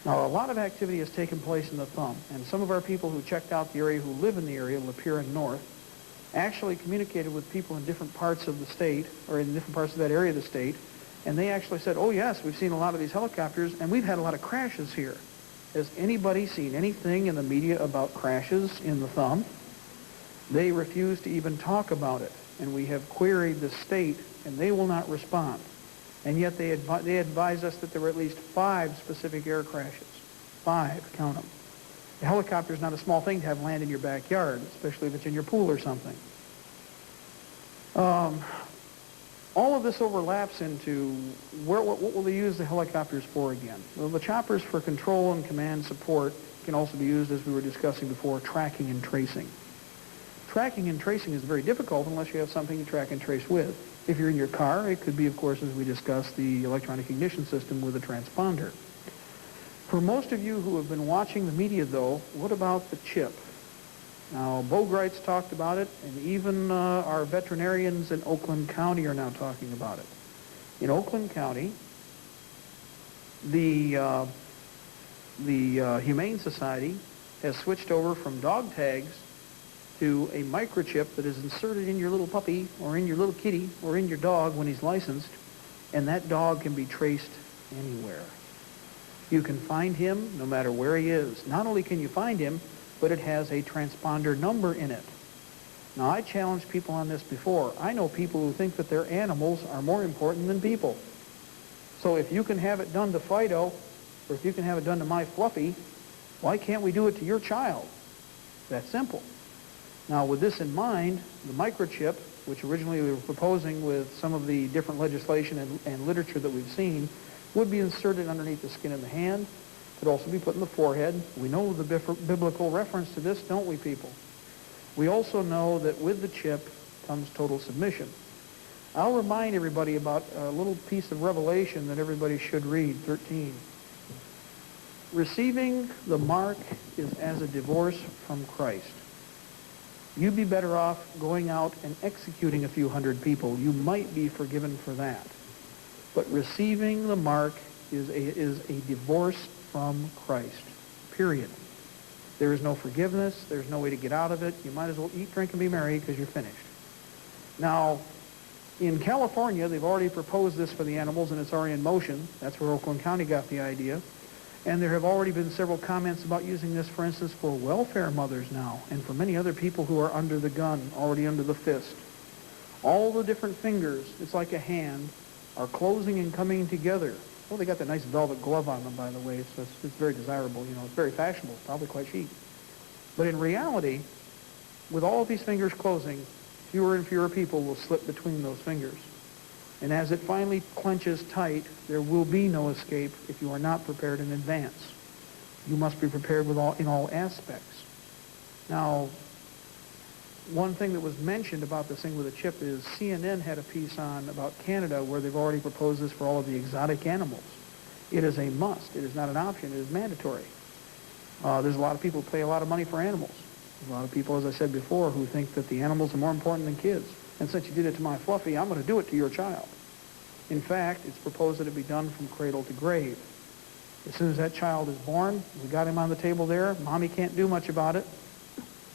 Now, a lot of activity has taken place in the Thumb, and some of our people who checked out the area, who live in the area, Lapeer and North, actually communicated with people in different parts of the state, or in different parts of that area of the state, and they actually said, oh yes, we've seen a lot of these helicopters, and we've had a lot of crashes here. Has anybody seen anything in the media about crashes in the Thumb? They refuse to even talk about it, and we have queried the state, and they will not respond. And yet they advise us that there were at least 5 specific air crashes. 5, count them. A helicopter is not a small thing to have land in your backyard, especially if it's in your pool or something. All of this overlaps into what will they use the helicopters for again? Well, the choppers for control and command support can also be used, as we were discussing before, tracking and tracing. Tracking and tracing is very difficult unless you have something to track and trace with. If you're in your car, it could be, of course, as we discussed, the electronic ignition system with a transponder. For most of you who have been watching the media, though, what about the chip? Now, Bogreit's talked about it, and even our veterinarians in Oakland County are now talking about it. In Oakland County, the Humane Society has switched over from dog tags to a microchip that is inserted in your little puppy or in your little kitty or in your dog when he's licensed, and that dog can be traced anywhere. You can find him no matter where he is. Not only can you find him, but it has a transponder number in it. Now, I challenged people on this before. I know people who think that their animals are more important than people. So if you can have it done to Fido, or if you can have it done to my Fluffy, why can't we do it to your child? That's simple. Now, with this in mind, the microchip, which originally we were proposing with some of the different legislation and literature that we've seen, would be inserted underneath the skin of the hand. It could also be put in the forehead. We know the biblical reference to this, don't we, people? We also know that with the chip comes total submission. I'll remind everybody about a little piece of revelation that everybody should read, 13. Receiving the mark is as a divorce from Christ. You'd be better off going out and executing a few hundred people. You might be forgiven for that. But receiving the mark is a divorce from Christ, period. There is no forgiveness. There's no way to get out of it. You might as well eat, drink, and be merry because you're finished. Now, in California, they've already proposed this for the animals, and it's already in motion. That's where Oakland County got the idea. And there have already been several comments about using this, for instance, for welfare mothers now, and for many other people who are under the gun, already under the fist. All the different fingers, it's like a hand, are closing and coming together. Well, they got that nice velvet glove on them, by the way, so it's very desirable. You know, it's very fashionable, probably quite chic. But in reality, with all of these fingers closing, fewer and fewer people will slip between those fingers. And as it finally clenches tight, there will be no escape if you are not prepared in advance. You must be prepared in all aspects. Now, one thing that was mentioned about this thing with a chip is CNN had a piece on about Canada where they've already proposed this for all of the exotic animals. It is a must. It is not an option. It is mandatory. There's a lot of people who pay a lot of money for animals. There's a lot of people, as I said before, who think that the animals are more important than kids. And since you did it to my Fluffy, I'm going to do it to your child. In fact, it's proposed that it be done from cradle to grave. As soon as that child is born, we got him on the table there. Mommy can't do much about it.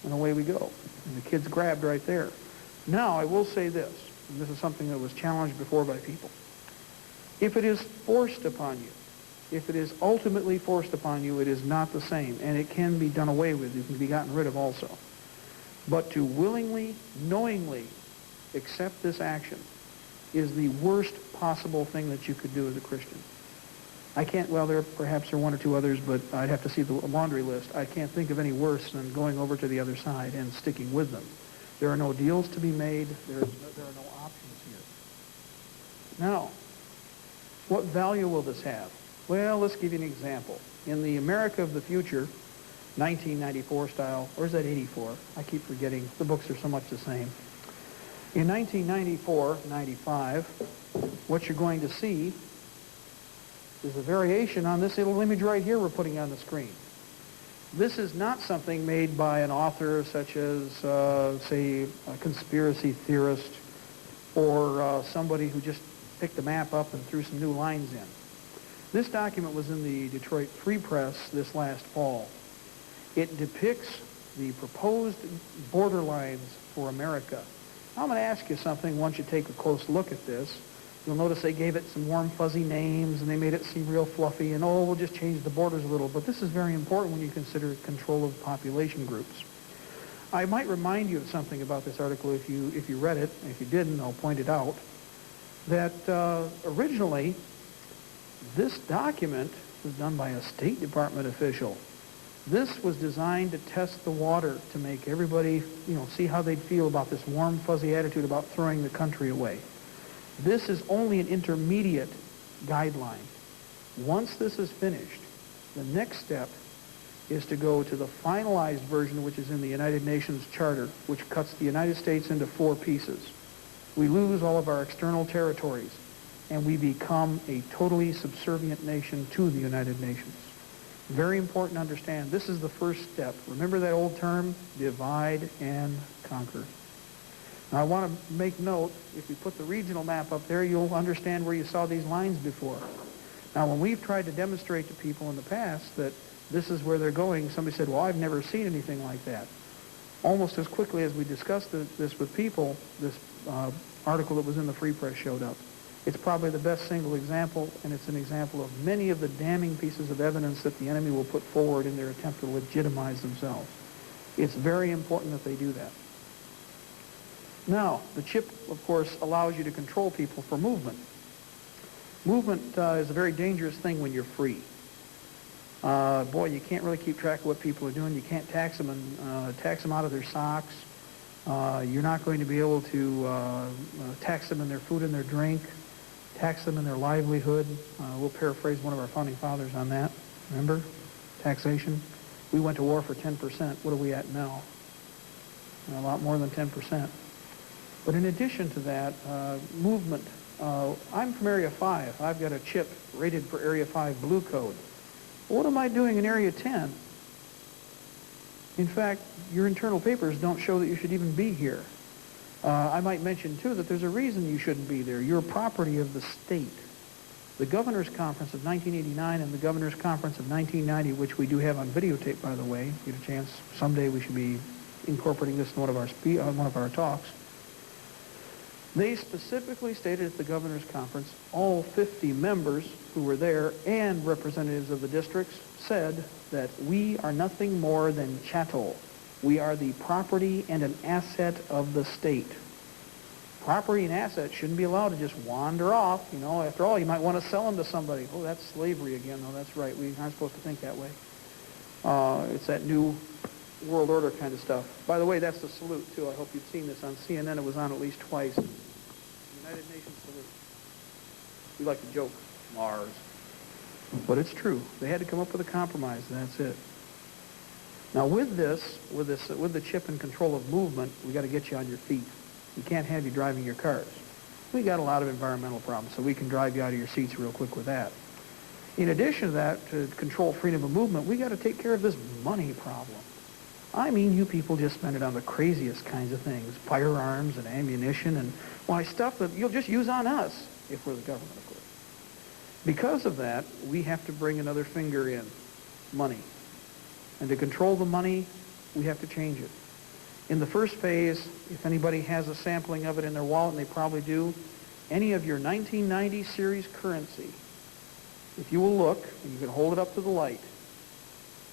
And away we go. And the kid's grabbed right there. Now, I will say this, and this is something that was challenged before by people. If it is forced upon you, if it is ultimately forced upon you, it is not the same. And it can be done away with. It can be gotten rid of also. But to willingly, knowingly accept this action is the worst possible thing that you could do as a Christian. I can't, well, there perhaps are one or two others, but I'd have to see the laundry list. I can't think of any worse than going over to the other side and sticking with them. There are no deals to be made. There are no options here. Now, what value will this have? Well, let's give you an example. In the America of the future, 1994 style, or is that 84? I keep forgetting. The books are so much the same. In 1994, 95, what you're going to see is a variation on this little image right here we're putting on the screen. This is not something made by an author such as, say, a conspiracy theorist or somebody who just picked the map up and threw some new lines in. This document was in the Detroit Free Press this last fall. It depicts the proposed borderlines for America. I'm going to ask you something once you take a close look at this. You'll notice they gave it some warm, fuzzy names, and they made it seem real fluffy, and, oh, we'll just change the borders a little. But this is very important when you consider control of population groups. I might remind you of something about this article if you read it. If you didn't, I'll point it out. That originally, this document was done by a State Department official. This was designed to test the water, to make everybody, see how they'd feel about this warm, fuzzy attitude about throwing the country away. This is only an intermediate guideline. Once this is finished, the next step is to go to the finalized version, which is in the United Nations Charter, which cuts the United States into 4 pieces. We lose all of our external territories, and we become a totally subservient nation to the United Nations. Very important to understand. This is the first step. Remember that old term, divide and conquer. Now, I want to make note, if you put the regional map up there, you'll understand where you saw these lines before. Now, when we've tried to demonstrate to people in the past that this is where they're going, somebody said, well, I've never seen anything like that. Almost as quickly as we discussed this with people, this article that was in the Free Press showed up. It's probably the best single example, and it's an example of many of the damning pieces of evidence that the enemy will put forward in their attempt to legitimize themselves. It's very important that they do that. Now, the chip, of course, allows you to control people for movement. Movement is a very dangerous thing when you're free. Boy, you can't really keep track of what people are doing. You can't tax them and tax them out of their socks. You're not going to be able to tax them in their food and their drink, tax them in their livelihood. We'll paraphrase one of our founding fathers on that. Remember? Taxation. We went to war for 10%. What are we at now? A lot more than 10%. But in addition to that, movement. I'm from Area 5. I've got a chip rated for Area 5 blue code. What am I doing in Area 10? In fact, your internal papers don't show that you should even be here. I might mention, too, that there's a reason you shouldn't be there. You're property of the state. The Governor's Conference of 1989 and the Governor's Conference of 1990, which we do have on videotape, by the way. If you get a chance, someday we should be incorporating this in one of our talks. They specifically stated at the Governor's Conference, all 50 members who were there and representatives of the districts said that we are nothing more than chattel. We are the property and an asset of the state. Property and assets shouldn't be allowed to just wander off. You know, after all, you might want to sell them to somebody. Oh, that's slavery again. No, that's right. We aren't supposed to think that way. It's that new world order kind of stuff. By the way, that's the salute, too. I hope you've seen this on CNN. It was on at least twice. The United Nations salute. We like to joke, Mars. But it's true. They had to come up with a compromise, and that's it. Now, with the chip and control of movement, we got to get you on your feet. We can't have you driving your cars. We got a lot of environmental problems, so we can drive you out of your seats real quick with that. In addition to that, to control freedom of movement, we got to take care of this money problem. I mean, you people just spend it on the craziest kinds of things, firearms and ammunition and, why, stuff that you'll just use on us if we're the government, of course. Because of that, we have to bring another finger in, money. And to control the money, we have to change it. In the first phase, if anybody has a sampling of it in their wallet, and they probably do, any of your 1990 series currency, if you will look, and you can hold it up to the light,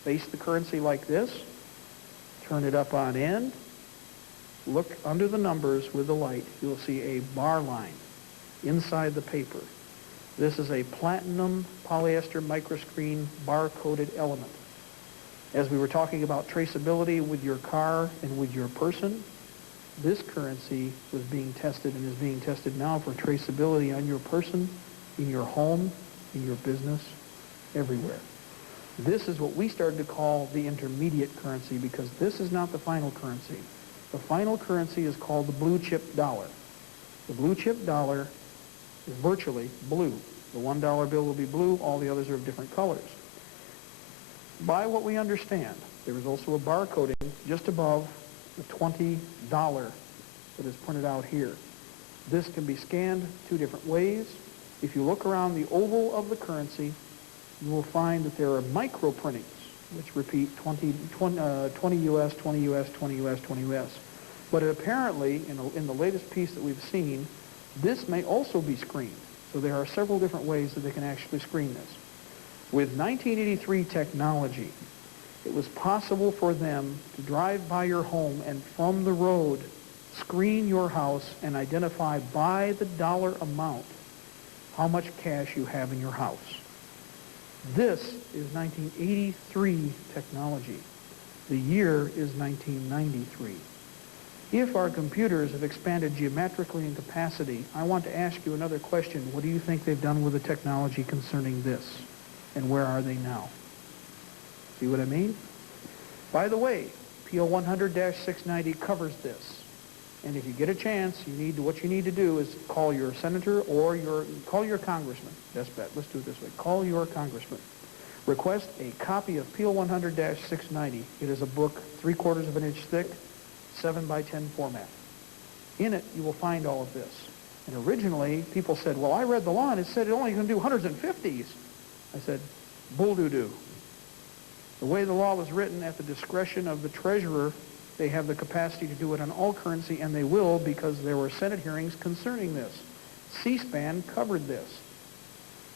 face the currency like this, turn it up on end, look under the numbers with the light, you'll see a bar line inside the paper. This is a platinum polyester microscreen bar-coded element. As we were talking about traceability with your car and with your person, this currency was being tested and is being tested now for traceability on your person, in your home, in your business, everywhere. This is what we started to call the intermediate currency because this is not the final currency. The final currency is called the blue chip dollar. The blue chip dollar is virtually blue. The $1 bill will be blue. All the others are of different colors. By what we understand, there is also a barcoding just above the $20 that is printed out here. This can be scanned two different ways. If you look around the oval of the currency, you will find that there are micro printings, which repeat 20 US, 20 US, 20 US, 20 US. But apparently, in the latest piece that we've seen, this may also be screened. So there are several different ways that they can actually screen this. With 1983 technology, it was possible for them to drive by your home and from the road screen your house and identify by the dollar amount how much cash you have in your house. This is 1983 technology. The year is 1993. If our computers have expanded geometrically in capacity, I want to ask you another question. What do you think they've done with the technology concerning this? And where are they now? See what I mean? By the way, PL 100-690 covers this. And if you get a chance, what you need to do is call your senator or call your congressman. Best bet. Let's do it this way. Call your congressman. Request a copy of PL 100-690. It is a book 3/4 of an inch thick, 7x10 format. In it, you will find all of this. And originally, people said, well, I read the law and it said it only can do hundreds and fifties. I said, bull-doo-doo. The way the law was written, at the discretion of the treasurer, they have the capacity to do it on all currency, and they will because there were Senate hearings concerning this. C-SPAN covered this.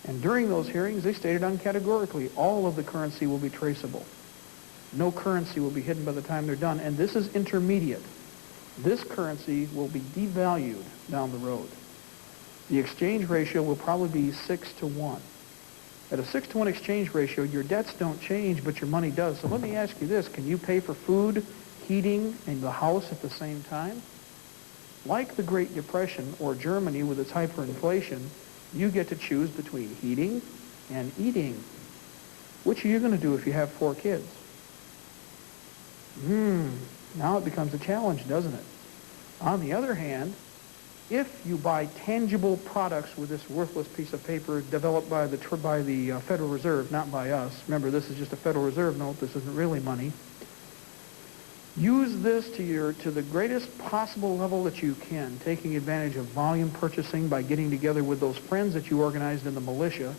And during those hearings, they stated uncategorically, all of the currency will be traceable. No currency will be hidden by the time they're done. And this is intermediate. This currency will be devalued down the road. The exchange ratio will probably be 6 to 1. At a 6 to 1 exchange ratio, your debts don't change, but your money does. So let me ask you this. Can you pay for food, heating, and the house at the same time? Like the Great Depression or Germany with its hyperinflation, you get to choose between heating and eating. Which are you going to do if you have 4 kids? Now it becomes a challenge, doesn't it? On the other hand, if you buy tangible products with this worthless piece of paper developed by the Federal Reserve, not by us. Remember, this is just a Federal Reserve note. This isn't really money. Use this to the greatest possible level that you can, taking advantage of volume purchasing by getting together with those friends that you organized in the militia.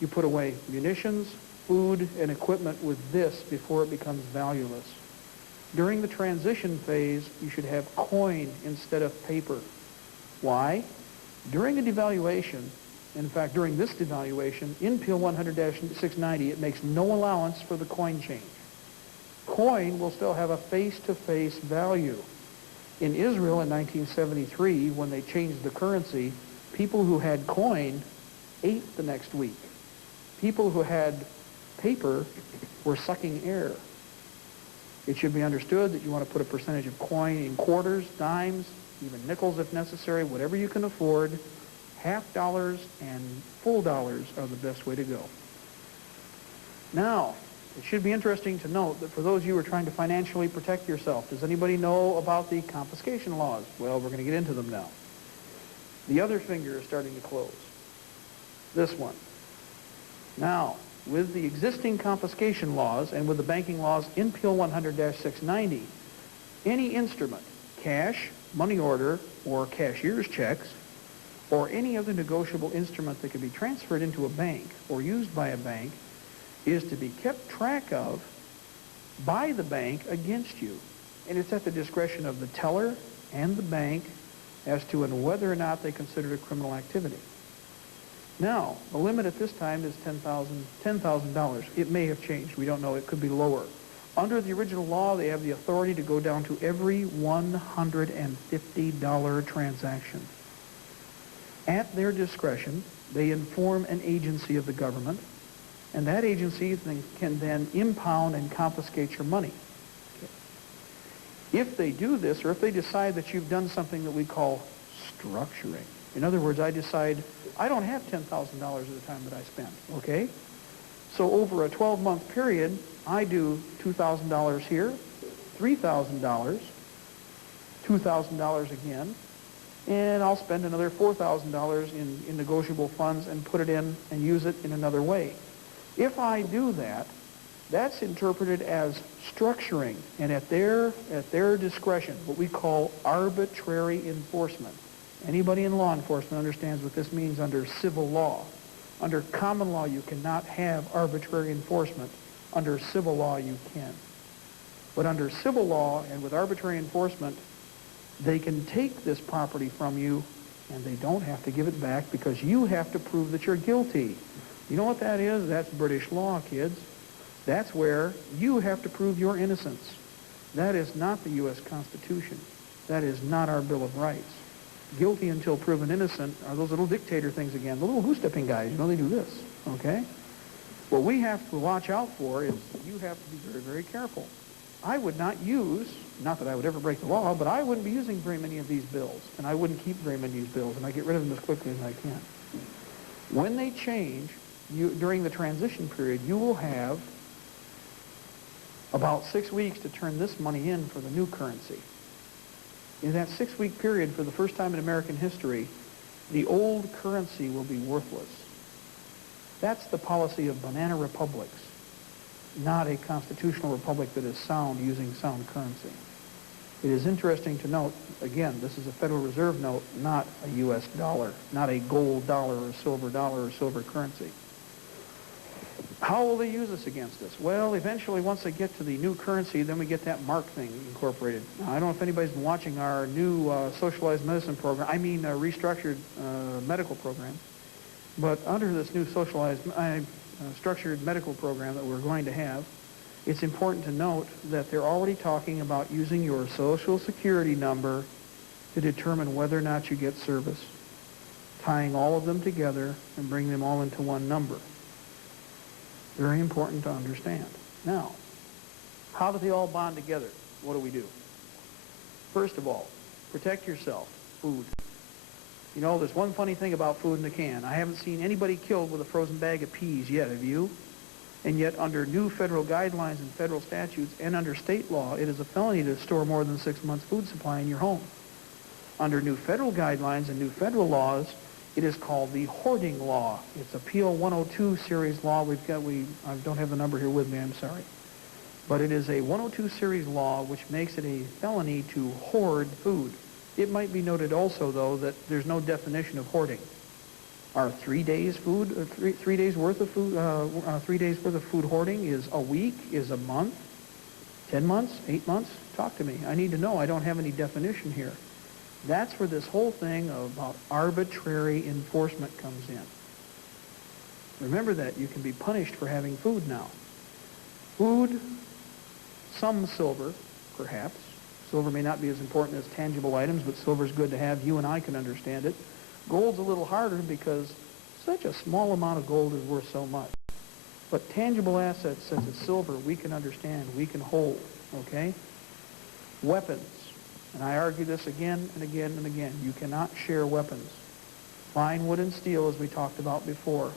You put away munitions, food, and equipment with this before it becomes valueless. During the transition phase, you should have coin instead of paper. Why? During the devaluation, in fact, during this devaluation, in PIL 100-690, it makes no allowance for the coin change. Coin will still have a face-to-face value. In Israel in 1973, when they changed the currency, people who had coin ate the next week. People who had paper were sucking air. It should be understood that you want to put a percentage of coin in quarters, dimes, even nickels if necessary, whatever you can afford. Half dollars and full dollars are the best way to go. Now, it should be interesting to note that for those of you who are trying to financially protect yourself, does anybody know about the confiscation laws? Well, we're going to get into them now. The other finger is starting to close. This one. Now, with the existing confiscation laws and with the banking laws in PIL 100-690, any instrument, cash, money order, or cashier's checks, or any other negotiable instrument that can be transferred into a bank or used by a bank is to be kept track of by the bank against you. And it's at the discretion of the teller and the bank as to whether or not they consider it a criminal activity. Now, the limit at this time is $10,000. It may have changed. We don't know. It could be lower. Under the original law, they have the authority to go down to every $150 transaction. At their discretion, they inform an agency of the government, and that agency can then impound and confiscate your money. If they do this, or if they decide that you've done something that we call structuring, in other words, I decide I don't have $10,000 at the time that I spend, okay? So over a 12-month period, I do $2,000 here, $3,000, $2,000 again, and I'll spend another $4,000 in negotiable funds and put it in and use it in another way. If I do that, that's interpreted as structuring, and at their discretion, what we call arbitrary enforcement. Anybody in law enforcement understands what this means under civil law. Under common law, you cannot have arbitrary enforcement. Under civil law, you can. But under civil law and with arbitrary enforcement, they can take this property from you, and they don't have to give it back because you have to prove that you're guilty. You know what that is? That's British law, kids. That's where you have to prove your innocence. That is not the U.S. Constitution. That is not our Bill of Rights. Guilty until proven innocent are those little dictator things again, the little who-stepping guys. You know, they do this, okay? What we have to watch out for is you have to be very, very careful. I would not use, not that I would ever break the law, but I wouldn't be using very many of these bills, and I wouldn't keep very many of these bills, and I get rid of them as quickly as I can. When they change, during the transition period, you will have about 6 weeks to turn this money in for the new currency. In that 6-week period, for the first time in American history, the old currency will be worthless. That's the policy of banana republics, not a constitutional republic that is sound using sound currency. It is interesting to note, again, this is a Federal Reserve note, not a U.S. dollar, not a gold dollar or silver currency. How will they use this against us? Well, eventually, once they get to the new currency, then we get that mark thing incorporated. Now, I don't know if anybody's been watching our new socialized medicine program, restructured medical program, but under this new structured medical program that we're going to have, It's important to note that they're already talking about using your Social Security number to determine whether or not you get service, tying all of them together and bring them all into one number. Very important to understand. Now, how do they all bond together? What do we do? First of all, protect yourself. Food. You know, there's one funny thing about food in a can. I haven't seen anybody killed with a frozen bag of peas yet, have you? And yet, under new federal guidelines and federal statutes and under state law, it is a felony to store more than 6 months' food supply in your home. Under new federal guidelines and new federal laws, it is called the hoarding law. It's a PL 102 series law. I don't have the number here with me, I'm sorry. But it is a 102 series law which makes it a felony to hoard food. It might be noted also, though, that there's no definition of hoarding. Are 3 days food, 3 days worth of food, 3 days worth of food hoarding? Is a week? Is a month? 10 months? 8 months? Talk to me. I need to know. I don't have any definition here. That's where this whole thing about arbitrary enforcement comes in. Remember that you can be punished for having food now. Food, some silver, perhaps. Silver may not be as important as tangible items, but silver's good to have. You and I can understand it. Gold's a little harder because such a small amount of gold is worth so much. But tangible assets such as silver, we can understand, we can hold, okay? Weapons, and I argue this again and again and again. You cannot share weapons. Fine wood and steel, as we talked about before.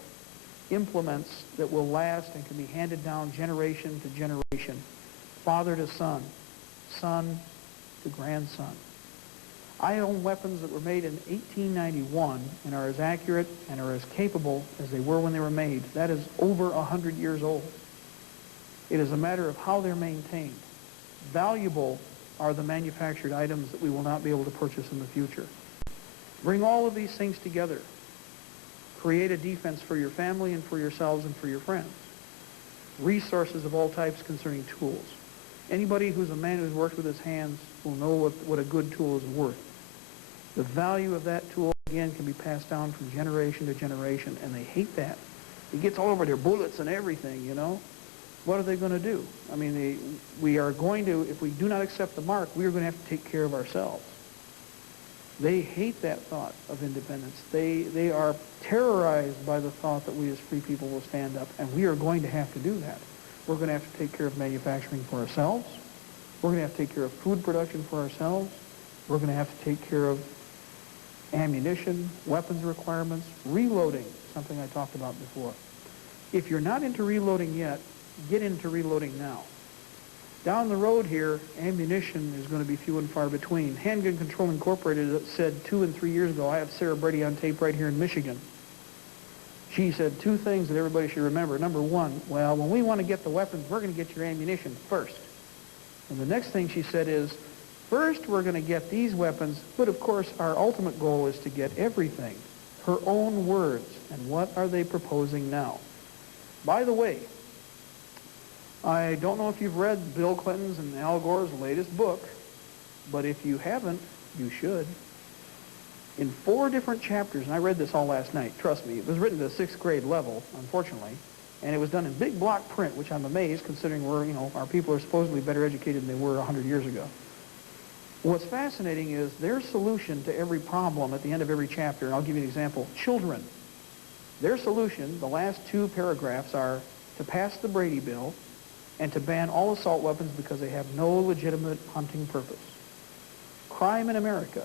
Implements that will last and can be handed down generation to generation. Father to son, son to grandson. I own weapons that were made in 1891 and are as accurate and are as capable as they were when they were made. That is over 100 years old. It is a matter of how they're maintained. Valuable are the manufactured items that we will not be able to purchase in the future. Bring all of these things together. Create a defense for your family and for yourselves and for your friends. Resources of all types concerning tools. Anybody who's a man who's worked with his hands will know what a good tool is worth. The value of that tool, again, can be passed down from generation to generation, and they hate that. It gets all over their bullets and everything, you know. What are they going to do? I mean, we are going to, if we do not accept the mark, we are going to have to take care of ourselves. They hate that thought of independence. They are terrorized by the thought that we as free people will stand up, and we are going to have to do that. We're going to have to take care of manufacturing for ourselves. We're going to have to take care of food production for ourselves. We're going to have to take care of ammunition, weapons requirements, reloading, something I talked about before. If you're not into reloading yet, get into reloading now. Down the road here, ammunition is going to be few and far between. Handgun Control Incorporated said 2 and 3 years ago, I have Sarah Brady on tape right here in Michigan. She said 2 things that everybody should remember. Number 1, well, when we want to get the weapons, we're going to get your ammunition first. And the next thing she said is, first we're going to get these weapons, but of course our ultimate goal is to get everything. Her own words. And what are they proposing now? By the way, I don't know if you've read Bill Clinton's and Al Gore's latest book, but if you haven't, you should. In 4 different chapters, and I read this all last night, trust me, it was written to the 6th grade level, unfortunately, and it was done in big block print, which I'm amazed considering our people are supposedly better educated than they were 100 years ago. What's fascinating is their solution to every problem at the end of every chapter, and I'll give you an example, children. Their solution, the last 2 paragraphs, are to pass the Brady Bill and to ban all assault weapons because they have no legitimate hunting purpose. Crime in America.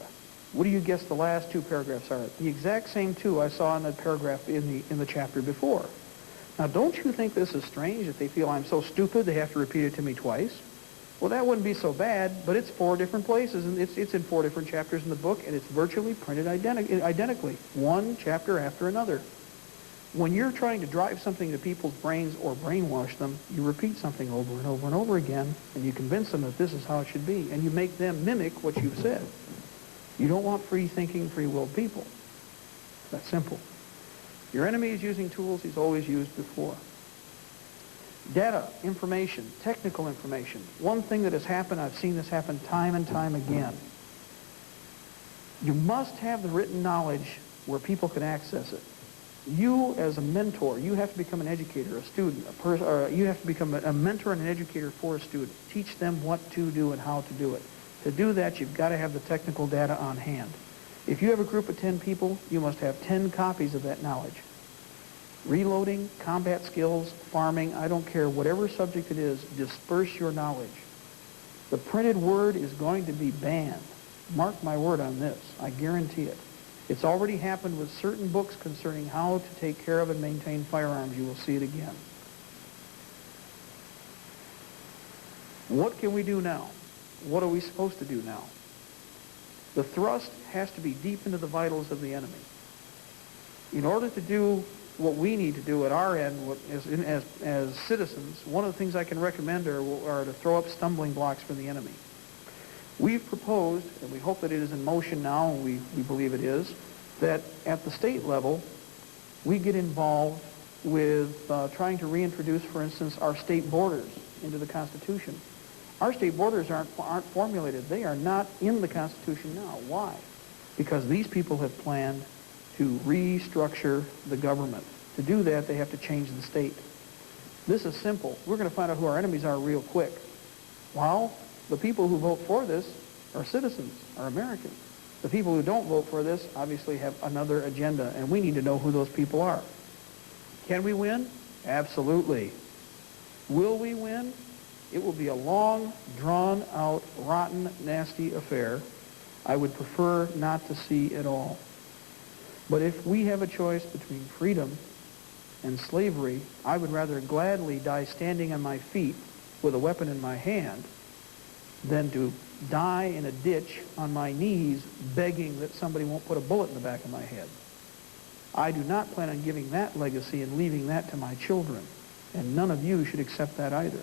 What do you guess the last 2 paragraphs are? The exact same 2 I saw in the paragraph in the chapter before. Now, don't you think this is strange that they feel I'm so stupid they have to repeat it to me twice? Well, that wouldn't be so bad, but it's 4 different places, and it's in 4 different chapters in the book, and it's virtually printed identically, one chapter after another. When you're trying to drive something to people's brains or brainwash them, you repeat something over and over and over again, and you convince them that this is how it should be, and you make them mimic what you've said. You don't want free-thinking, free-willed people. It's that simple. Your enemy is using tools he's always used before. Data, information, technical information. One thing that has happened, I've seen this happen time and time again. You must have the written knowledge where people can access it. You as a mentor, you have to become an educator, a student, or you have to become a mentor and an educator for a student. Teach them what to do and how to do it. To do that, you've got to have the technical data on hand. If you have a group of 10 people, you must have 10 copies of that knowledge. Reloading, combat skills, farming, I don't care, whatever subject it is, disperse your knowledge. The printed word is going to be banned. Mark my word on this. I guarantee it. It's already happened with certain books concerning how to take care of and maintain firearms. You will see it again. What can we do now? What are we supposed to do now? The thrust has to be deep into the vitals of the enemy. In order to do what we need to do at our end as citizens, one of the things I can recommend are to throw up stumbling blocks for the enemy. We've proposed, and we hope that it is in motion now, and we believe it is, that at the state level, we get involved with trying to reintroduce, for instance, our state borders into the Constitution. Our state borders aren't formulated. They are not in the Constitution now. Why? Because these people have planned to restructure the government. To do that, they have to change the state. This is simple. We're going to find out who our enemies are real quick. Well, the people who vote for this are citizens, are Americans. The people who don't vote for this obviously have another agenda, and we need to know who those people are. Can we win? Absolutely. Will we win? It will be a long, drawn-out, rotten, nasty affair I would prefer not to see at all. But if we have a choice between freedom and slavery, I would rather gladly die standing on my feet with a weapon in my hand than to die in a ditch on my knees begging that somebody won't put a bullet in the back of my head. I do not plan on giving that legacy and leaving that to my children, and none of you should accept that either.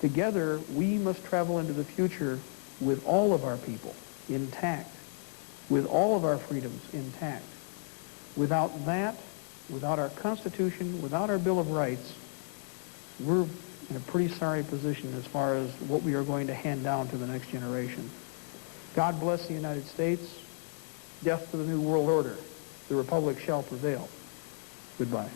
Together, we must travel into the future with all of our people intact, with all of our freedoms intact. Without that, without our Constitution, without our Bill of Rights, we're in a pretty sorry position as far as what we are going to hand down to the next generation. God bless the United States. Death to the New World Order. The Republic shall prevail. Goodbye.